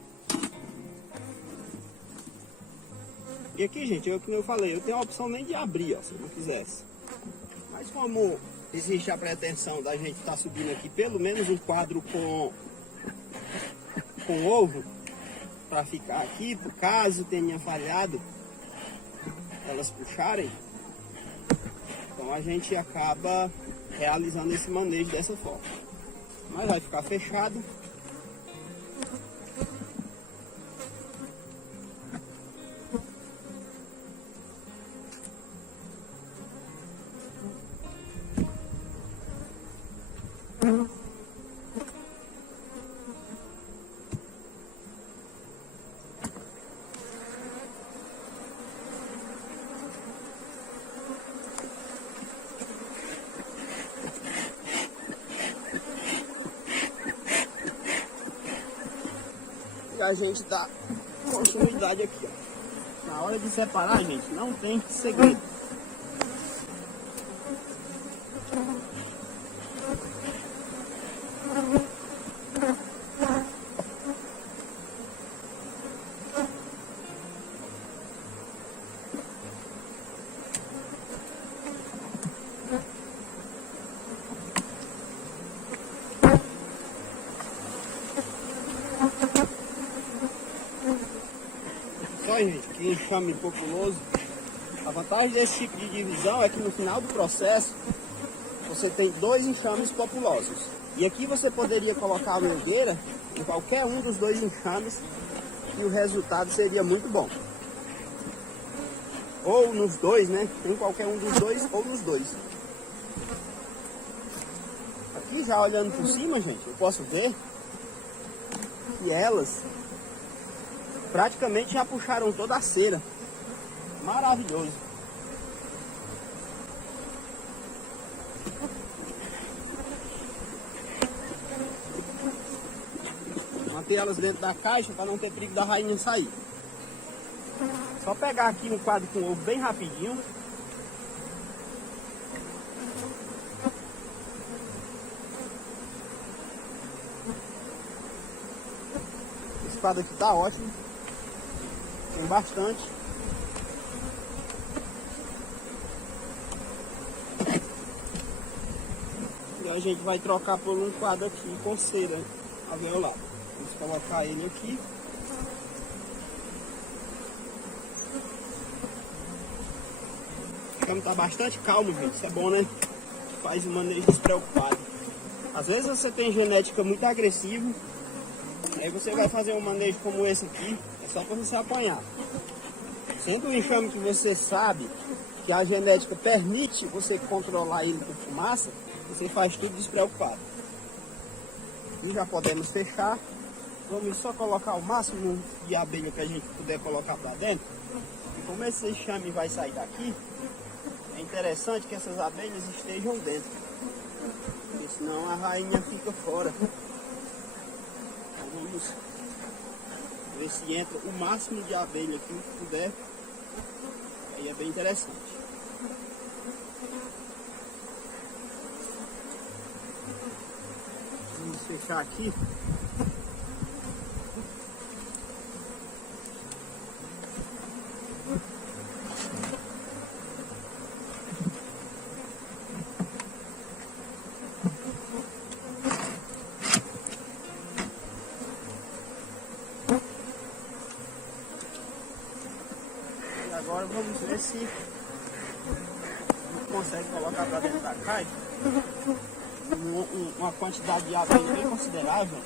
E aqui, gente, como eu falei, eu tenho a opção nem de abrir, ó, se eu não quisesse. Mas como existe a pretensão da gente estar subindo aqui pelo menos um quadro com ovo, para ficar aqui, por caso tenha falhado, elas puxarem, então a gente acaba realizando esse manejo dessa forma. Mas vai ficar fechado. E a gente dá continuidade aqui, ó. Na hora de separar, gente, não tem segredo. Gente, que enxame populoso. A vantagem desse tipo de divisão é que no final do processo você tem 2 enxames populosos. E aqui você poderia colocar a mangueira em qualquer um dos 2 enxames e o resultado seria muito bom. Ou nos 2, né? Em qualquer um dos 2 ou nos 2. Aqui já olhando por cima, gente, eu posso ver que elas praticamente já puxaram toda a cera. Maravilhoso. Manter elas dentro da caixa para não ter perigo da rainha sair. Só pegar aqui um quadro com ovo bem rapidinho. Esse quadro aqui tá ótimo. Tem bastante. E a gente vai trocar por um quadro aqui com cera alveolar. Vamos colocar ele aqui. O câmbio tá bastante calmo, gente. Isso é bom, né? Faz o manejo despreocupado. Às vezes você tem genética muito agressiva. Aí você vai fazer um manejo como esse aqui. Só para você apanhar. Sendo um enxame que você sabe que a genética permite você controlar ele com fumaça, você faz tudo despreocupado. E já podemos fechar. Vamos só colocar o máximo de abelha que a gente puder colocar para dentro. E como esse enxame vai sair daqui, é interessante que essas abelhas estejam dentro. Porque senão a rainha fica fora. Então vamos ver se entra o máximo de abelha que puder. Aí é bem interessante. Vamos fechar aqui. se consegue colocar para dentro da caixa uma quantidade de abelha bem considerável,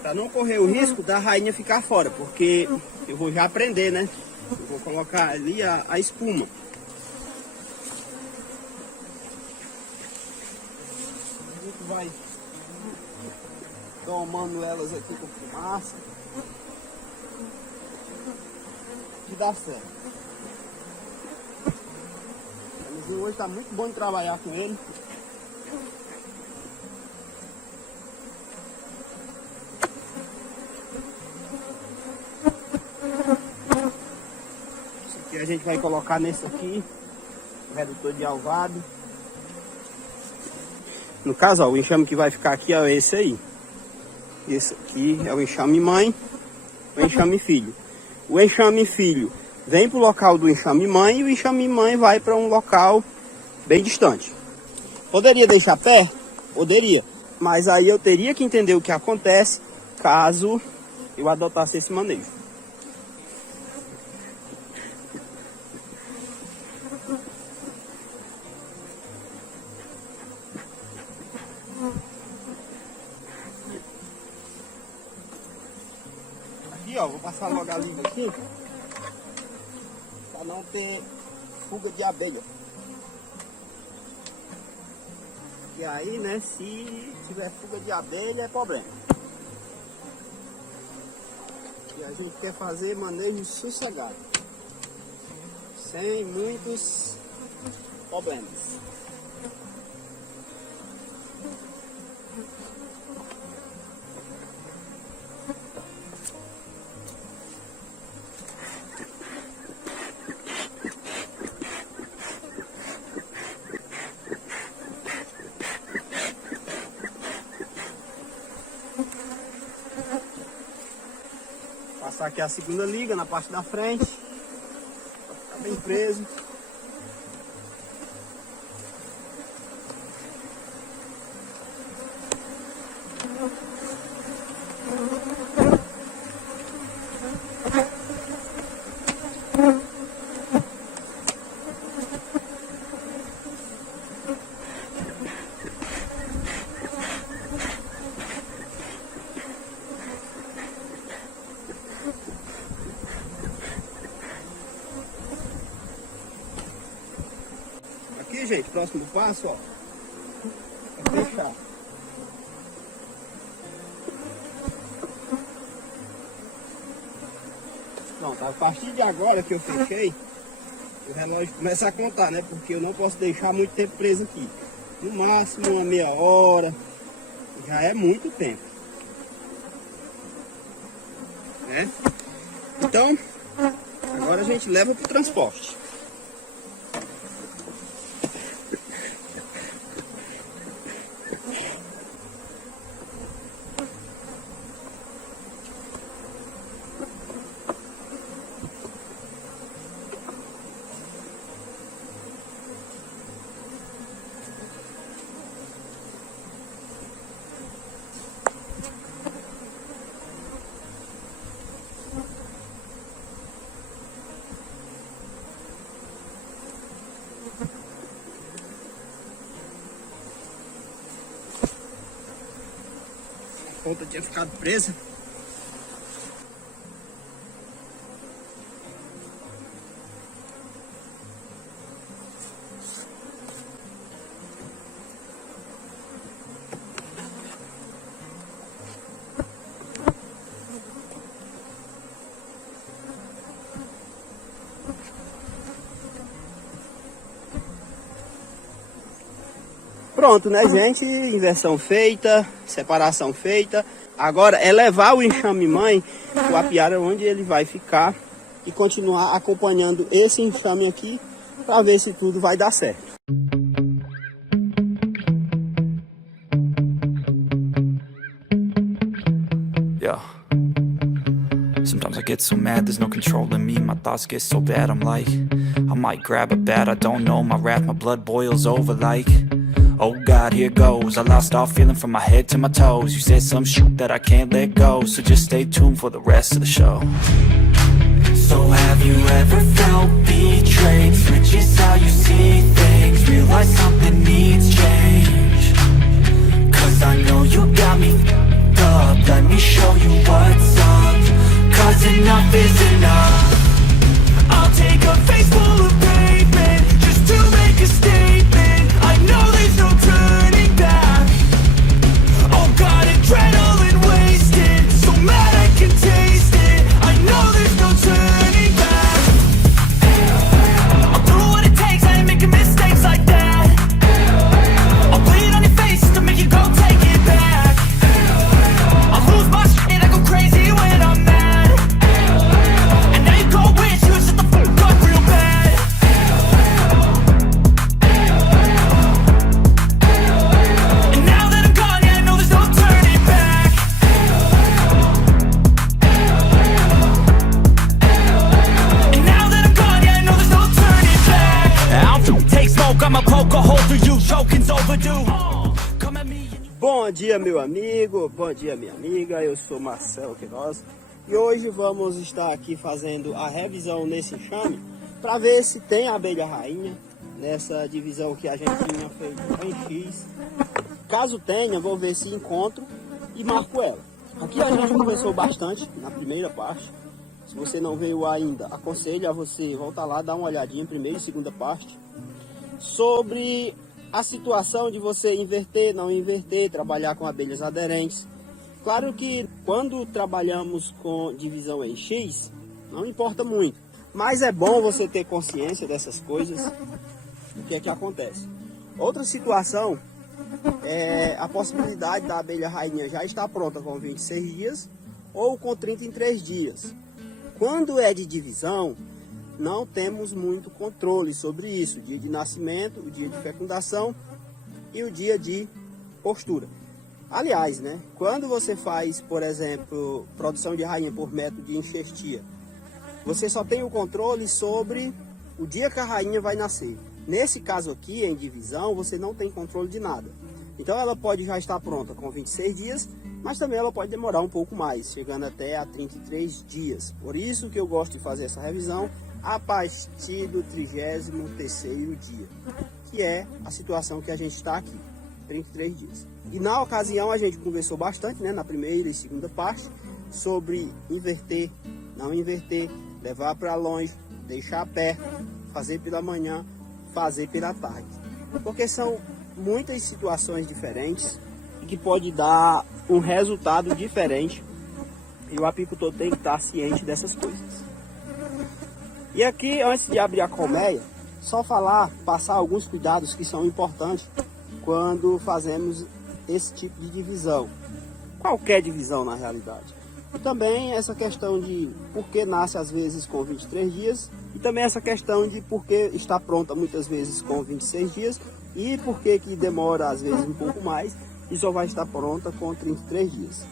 para não correr o risco da rainha ficar fora, porque eu vou já aprender, né? Eu vou colocar ali a espuma. A gente vai domando elas aqui com fumaça, que dá certo. O camisinho hoje está muito bom de trabalhar com ele. Isso aqui a gente vai colocar nesse aqui, redutor de alvado. No caso, ó, o enxame que vai ficar aqui é esse aí. Esse aqui é o enxame mãe, o enxame filho. O enxame filho vem para o local do enxame mãe e o enxame mãe vai para um local bem distante. Poderia deixar perto? Poderia. Mas aí eu teria que entender o que acontece caso eu adotasse esse manejo. Aqui, ó, vou passar logo a liga aqui para não ter fuga de abelha. E aí, né, se tiver fuga de abelha é problema. E a gente quer fazer manejo sossegado, sem muitos problemas. Passar aqui a segunda liga na parte da frente, para ficar bem preso. Aqui, gente, próximo passo, ó, é fechar. Pronto, a partir de agora que eu fechei, o relógio começa a contar, né? Porque eu não posso deixar muito tempo preso aqui. No máximo uma meia hora, já é muito tempo, né? Então, agora a gente leva para o transporte. A ponta tinha ficado presa. Pronto, né, gente? Inversão feita, separação feita. Agora é levar o enxame mãe para o apiário onde ele vai ficar e continuar acompanhando esse enxame aqui para ver se tudo vai dar certo. Yeah. Sometimes I get so mad, there's no controlling me. My thoughts get so bad, I'm like, I might grab a bat, I don't know. My wrath, my blood boils over like, oh God, here goes. I lost all feeling from my head to my toes. You said some shit that I can't let go, so just stay tuned for the rest of the show. So have you ever felt betrayed? Switches how you see things, realize something needs change. Cause I know you got me f***ed up, let me show you what's up. Cause enough is enough. I'll take a face full of pavement just to make a statement. I know there's no turning back. Oh God, adrenaline wasted, so mad I can taste it. I know there's no turning back. I'll do what it takes, I ain't making mistakes like that. I'll bleed on your face to make you go take it back. I'll lose my shit, I go crazy when I'm mad. And now you go wish you shut the fuck up real bad. And now that I'm gone, yeah, I know there's no turning back. And now that I'm gone, yeah, I know there's no turning back. I'll take smoke, I'ma poke a hole through you, choking's overdue. Come at me. Bom dia, meu amigo, bom dia, minha amiga, eu sou Marcelo Queiroz e hoje vamos estar aqui fazendo a revisão nesse enxame para ver se tem abelha rainha nessa divisão que a gente tinha feito em X. Caso tenha, vou ver se encontro e marco ela. Aqui a gente conversou bastante na primeira parte. Se você não veio ainda, aconselho a você voltar lá, dar uma olhadinha em primeira e segunda parte sobre a situação de você inverter, não inverter, trabalhar com abelhas aderentes. Claro que quando trabalhamos com divisão em X, não importa muito, mas é bom você ter consciência dessas coisas. O que é que acontece? Outra situação é a possibilidade da abelha rainha já estar pronta com 26 dias ou com 33 dias. Quando é de divisão, não temos muito controle sobre isso, o dia de nascimento, o dia de fecundação e o dia de postura. Aliás, né, quando você faz, por exemplo, produção de rainha por método de enxertia, você só tem o controle sobre o dia que a rainha vai nascer. Nesse caso aqui, em divisão, você não tem controle de nada. Então ela pode já estar pronta com 26 dias, mas também ela pode demorar um pouco mais, chegando até a 33 dias. Por isso que eu gosto de fazer essa revisão a partir do 33º dia, que é a situação que a gente está aqui, 33 dias. E na ocasião a gente conversou bastante, né, na primeira e segunda parte, sobre inverter, não inverter, levar para longe, deixar perto, fazer pela manhã, fazer pela tarde. Porque são muitas situações diferentes e que pode dar um resultado diferente e o apicultor tem que estar ciente dessas coisas. E aqui, antes de abrir a colmeia, só passar alguns cuidados que são importantes quando fazemos esse tipo de divisão. Qualquer divisão, na realidade. E também essa questão de por que nasce às vezes com 23 dias e também essa questão de por que está pronta muitas vezes com 26 dias e por que demora às vezes um pouco mais e só vai estar pronta com 33 dias.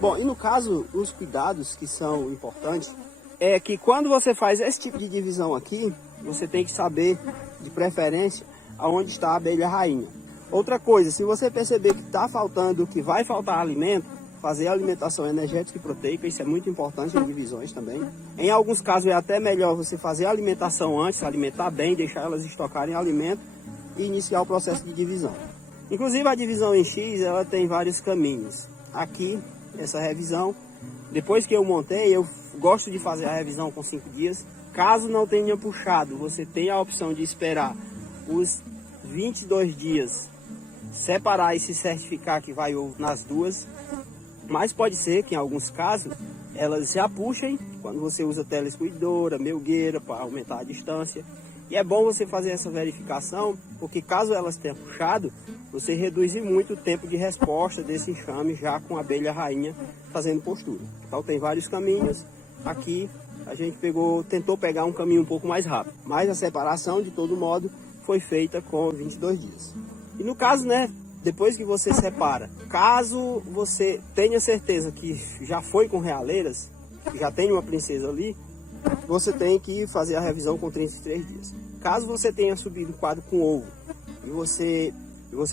Bom, e no caso, os cuidados que são importantes é que quando você faz esse tipo de divisão aqui, você tem que saber, de preferência, aonde está a abelha rainha. Outra coisa, se você perceber que está faltando, que vai faltar alimento, fazer a alimentação energética e proteica, isso é muito importante em divisões também. Em alguns casos é até melhor você fazer a alimentação antes, alimentar bem, deixar elas estocarem alimento e iniciar o processo de divisão. Inclusive a divisão em X, ela tem vários caminhos. Aqui, essa revisão, depois que eu montei, eu gosto de fazer a revisão com 5 dias. Caso não tenha puxado, você tem a opção de esperar os 22 dias, separar e se certificar que vai ovo nas duas. Mas pode ser que em alguns casos elas já puxem quando você usa telescuidora, melgueira para aumentar a distância. E é bom você fazer essa verificação, porque caso elas tenham puxado, você reduz muito o tempo de resposta desse enxame já com a abelha rainha fazendo postura. Então tem vários caminhos. Aqui a gente tentou pegar um caminho um pouco mais rápido, mas a separação de todo modo foi feita com 22 dias. E no caso, né, depois que você separa, caso você tenha certeza que já foi com realeiras, que já tem uma princesa ali, você tem que fazer a revisão com 33 dias. Caso você tenha subido o quadro com ovo e você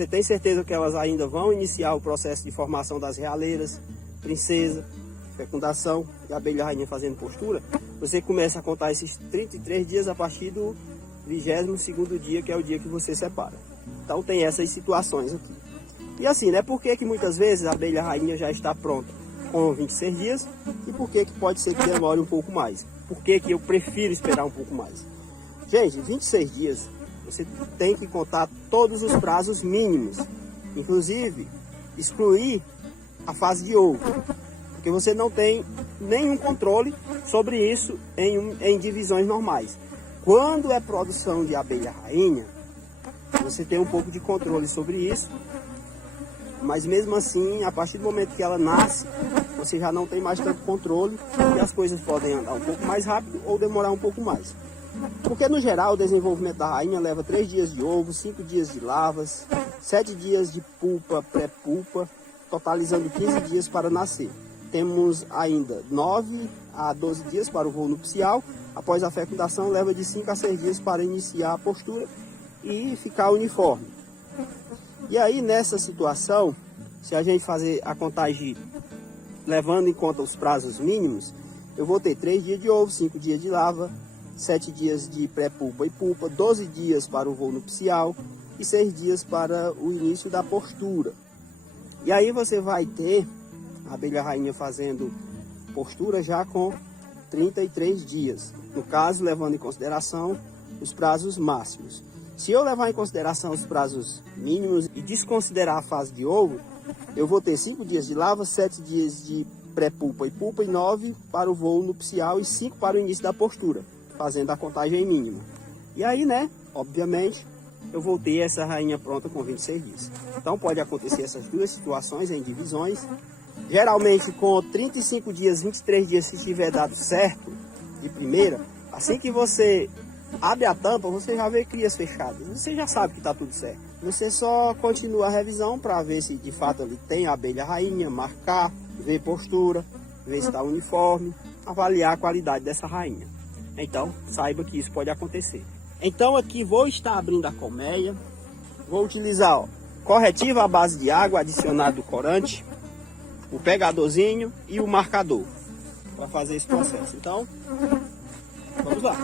tem certeza que elas ainda vão iniciar o processo de formação das realeiras, princesa, fecundação e abelha rainha fazendo postura, você começa a contar esses 33 dias a partir do 22º dia, que é o dia que você separa. Então tem essas situações aqui. E assim, né? Por que muitas vezes a abelha rainha já está pronta com 26 dias e por que pode ser que demore um pouco mais? Por que eu prefiro esperar um pouco mais? Gente, 26 dias você tem que contar todos os prazos mínimos, inclusive excluir a fase de ovo, porque você não tem nenhum controle sobre isso em divisões normais. Quando é produção de abelha rainha, você tem um pouco de controle sobre isso, mas mesmo assim, a partir do momento que ela nasce, você já não tem mais tanto controle e as coisas podem andar um pouco mais rápido ou demorar um pouco mais. Porque no geral o desenvolvimento da rainha leva 3 dias de ovo, 5 dias de larvas, 7 dias de pulpa, pré-pulpa, totalizando 15 dias para nascer. Temos ainda 9 a 12 dias para o voo nupcial. Após a fecundação, leva de 5 a 6 dias para iniciar a postura e ficar uniforme. E aí, nessa situação, se a gente fazer a contagem levando em conta os prazos mínimos, eu vou ter 3 dias de ovo, 5 dias de larva, 7 dias de pré-pulpa e pulpa, 12 dias para o voo nupcial e 6 dias para o início da postura. E aí você vai ter a abelha rainha fazendo postura já com 33 dias. No caso, levando em consideração os prazos máximos. Se eu levar em consideração os prazos mínimos e desconsiderar a fase de ovo, eu vou ter 5 dias de larva, 7 dias de pré-pulpa e pulpa e 9 para o voo nupcial e 5 para o início da postura, fazendo a contagem mínima. E aí, né, obviamente, eu vou ter essa rainha pronta com 26 dias. Então pode acontecer essas duas situações em divisões. Geralmente com 35 dias, 23 dias, se tiver dado certo de primeira, assim que você abre a tampa, você já vê crias fechadas. Você já sabe que está tudo certo. Você só continua a revisão para ver se de fato ali tem a abelha rainha, marcar, ver postura, ver se está uniforme, avaliar a qualidade dessa rainha. Então, saiba que isso pode acontecer. Então aqui vou estar abrindo a colmeia. Vou utilizar, ó, corretivo à base de água adicionado do corante, o pegadorzinho e o marcador para fazer esse processo. Então, vamos lá.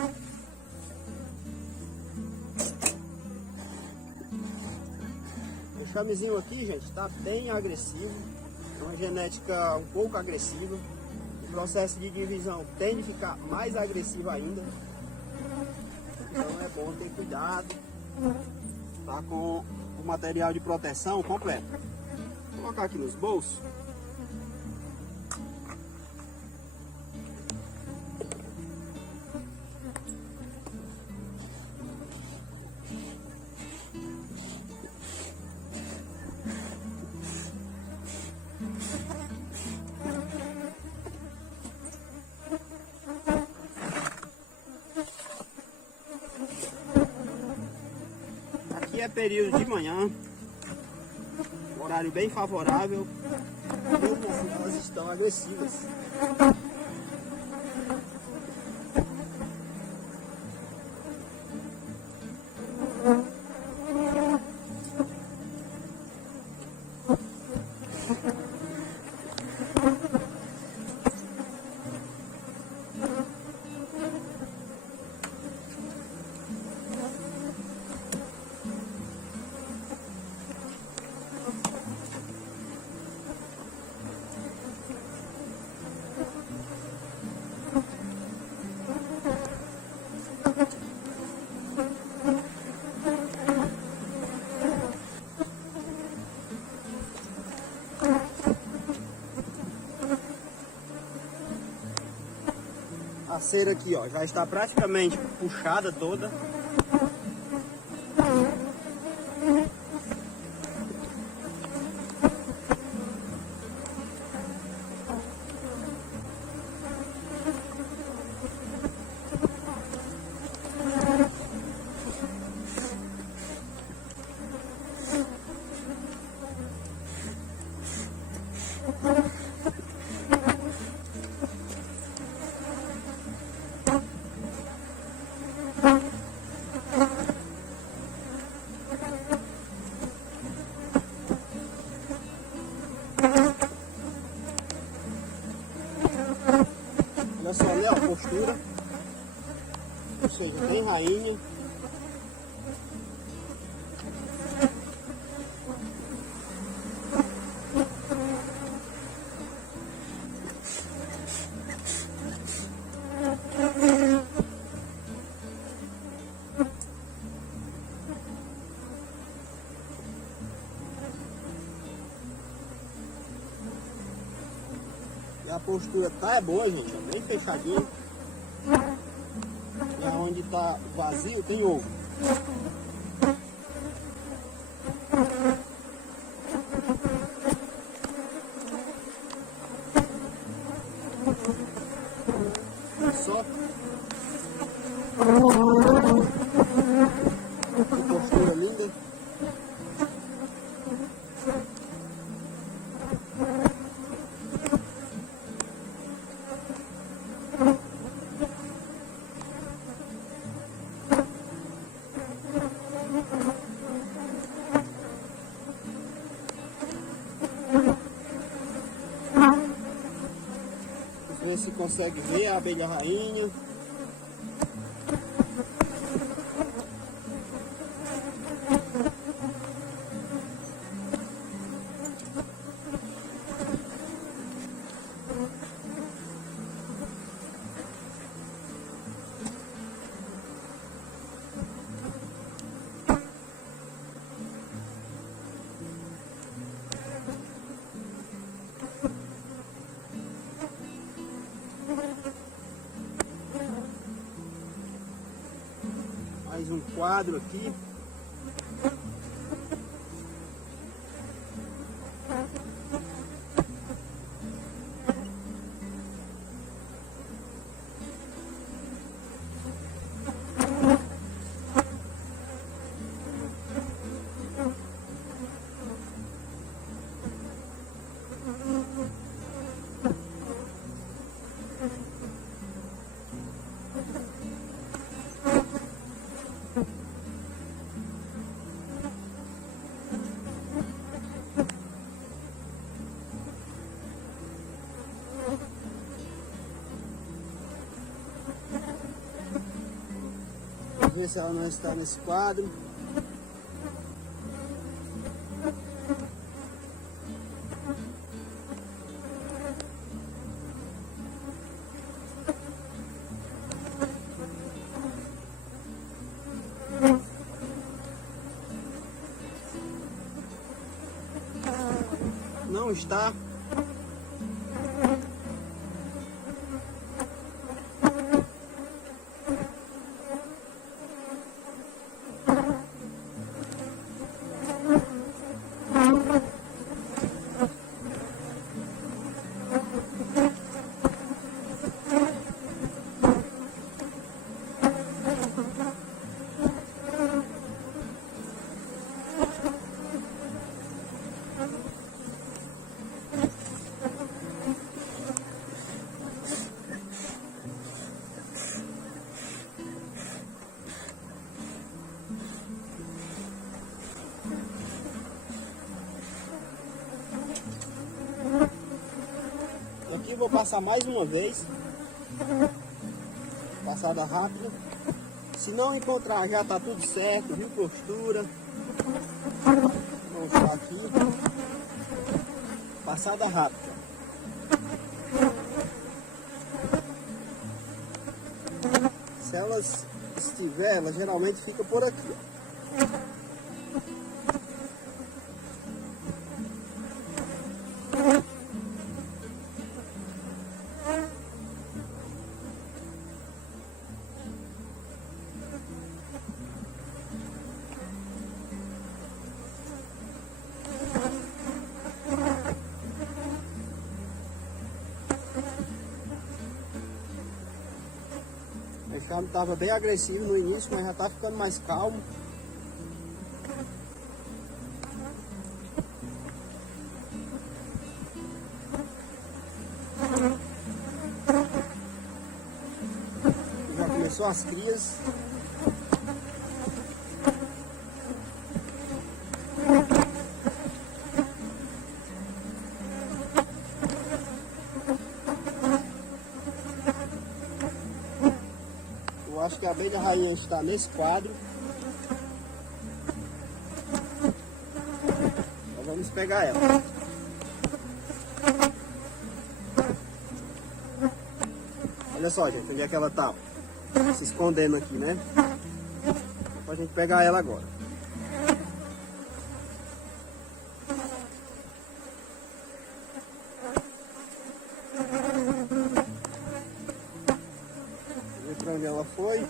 O chamezinho aqui, gente, está bem agressivo. É uma genética um pouco agressiva. O processo de divisão tende a ficar mais agressivo ainda. Então é bom ter cuidado. Tá com o material de proteção completo. Vou colocar aqui nos bolsos. Aqui é período de manhã, horário bem favorável, mesmo assim elas estão agressivas. A cera aqui, ó, já está praticamente puxada toda. Olha só, né, a postura. Ou seja, tem rainha. E a postura tá boa, gente, é bem fechadinho. E onde tá vazio tem ovo. Só que postura linda. Ver se consegue ver a abelha rainha. Mais um quadro aqui. Vamos ver se ela não está nesse quadro. Não está. Aqui vou passar mais uma vez. Passada rápida. Se não encontrar, já tá tudo certo, viu? Postura. Vamos mostrar aqui. Passada rápida. Se elas estiver, ela geralmente fica por aqui, ó. O mexame estava bem agressivo no início, mas já está ficando mais calmo. Já começou as crias. acho que a abelha rainha está nesse quadro. Então vamos pegar ela. Olha só, gente, onde é que ela tá? Se escondendo aqui, né? Pra gente pegar ela agora. Vamos ver pra onde ela foi.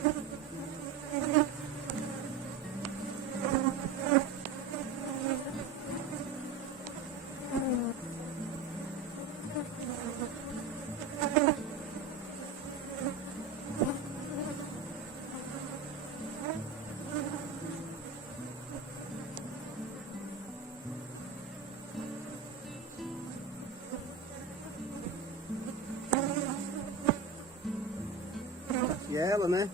Aqui ela, né?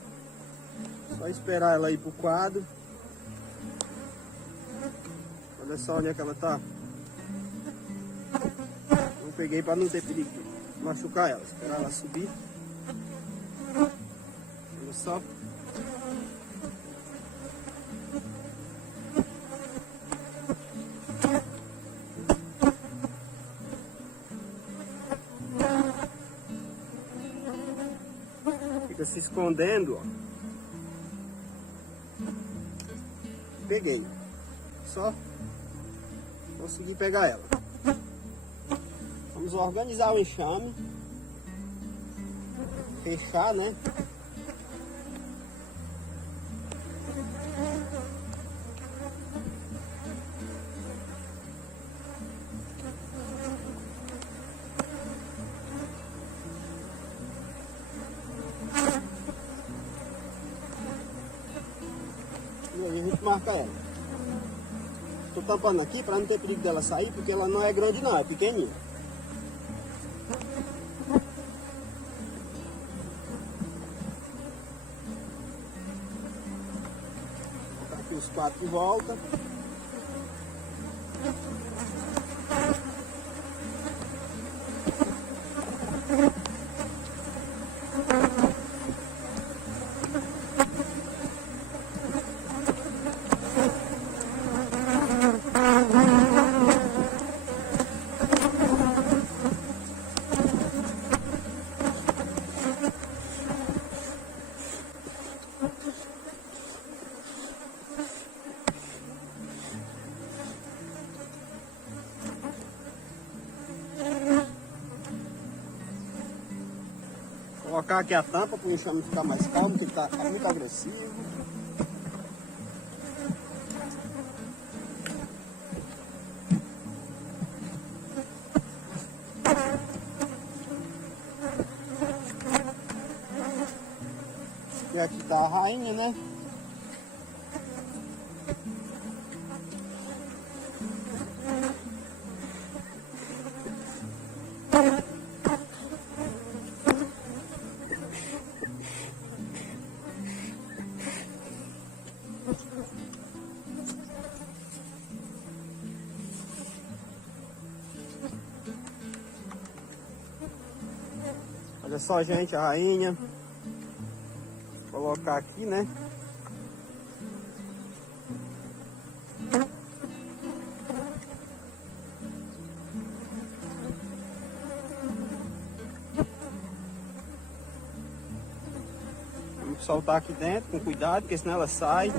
Só esperar ela ir pro quadro. Olha só onde é que ela tá. Eu peguei para não ter perigo de machucar ela. Esperar ela subir. Olha só. Fica se escondendo, ó. Peguei. Só consegui pegar ela. Vamos organizar o enxame. Fechar, né? E aí a gente marca ela. Tô tampando aqui para não ter perigo dela sair, porque ela não é grande não, é pequenininha. Vou colocar aqui os 4 de volta. Colocar aqui a tampa para o enxame ficar mais calmo, porque ele está muito agressivo. E aqui está a rainha, né? Olha só, gente, a rainha. Vou colocar aqui, né? Vamos soltar aqui dentro com cuidado, porque senão ela sai.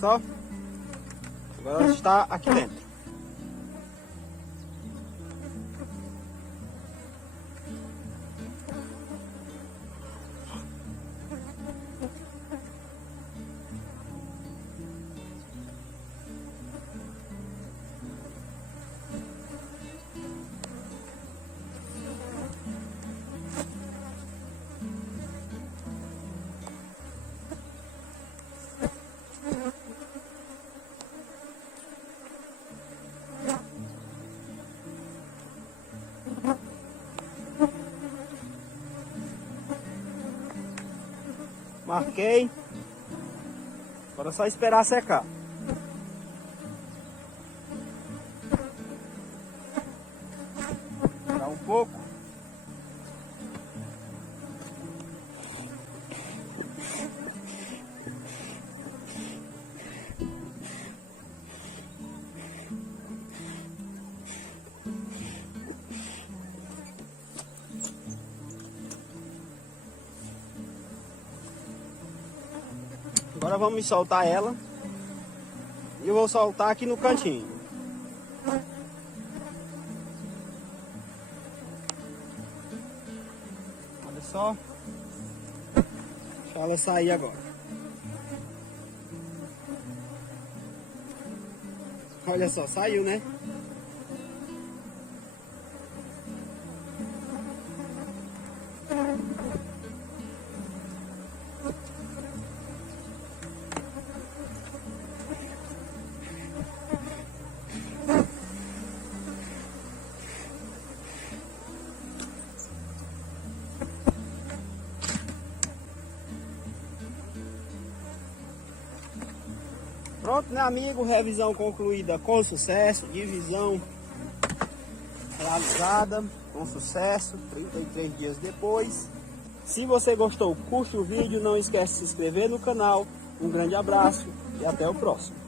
Só. Agora ela está aqui dentro. Marquei. Agora é só esperar secar. Esperar um pouco. Agora vamos soltar ela. E eu vou soltar aqui no cantinho. Olha só. Deixa ela sair agora. Olha só, saiu, né? Pronto, né, amigo? Revisão concluída com sucesso. Divisão realizada com sucesso. 33 dias depois. Se você gostou, curte o vídeo. Não esquece de se inscrever no canal. Um grande abraço e até o próximo.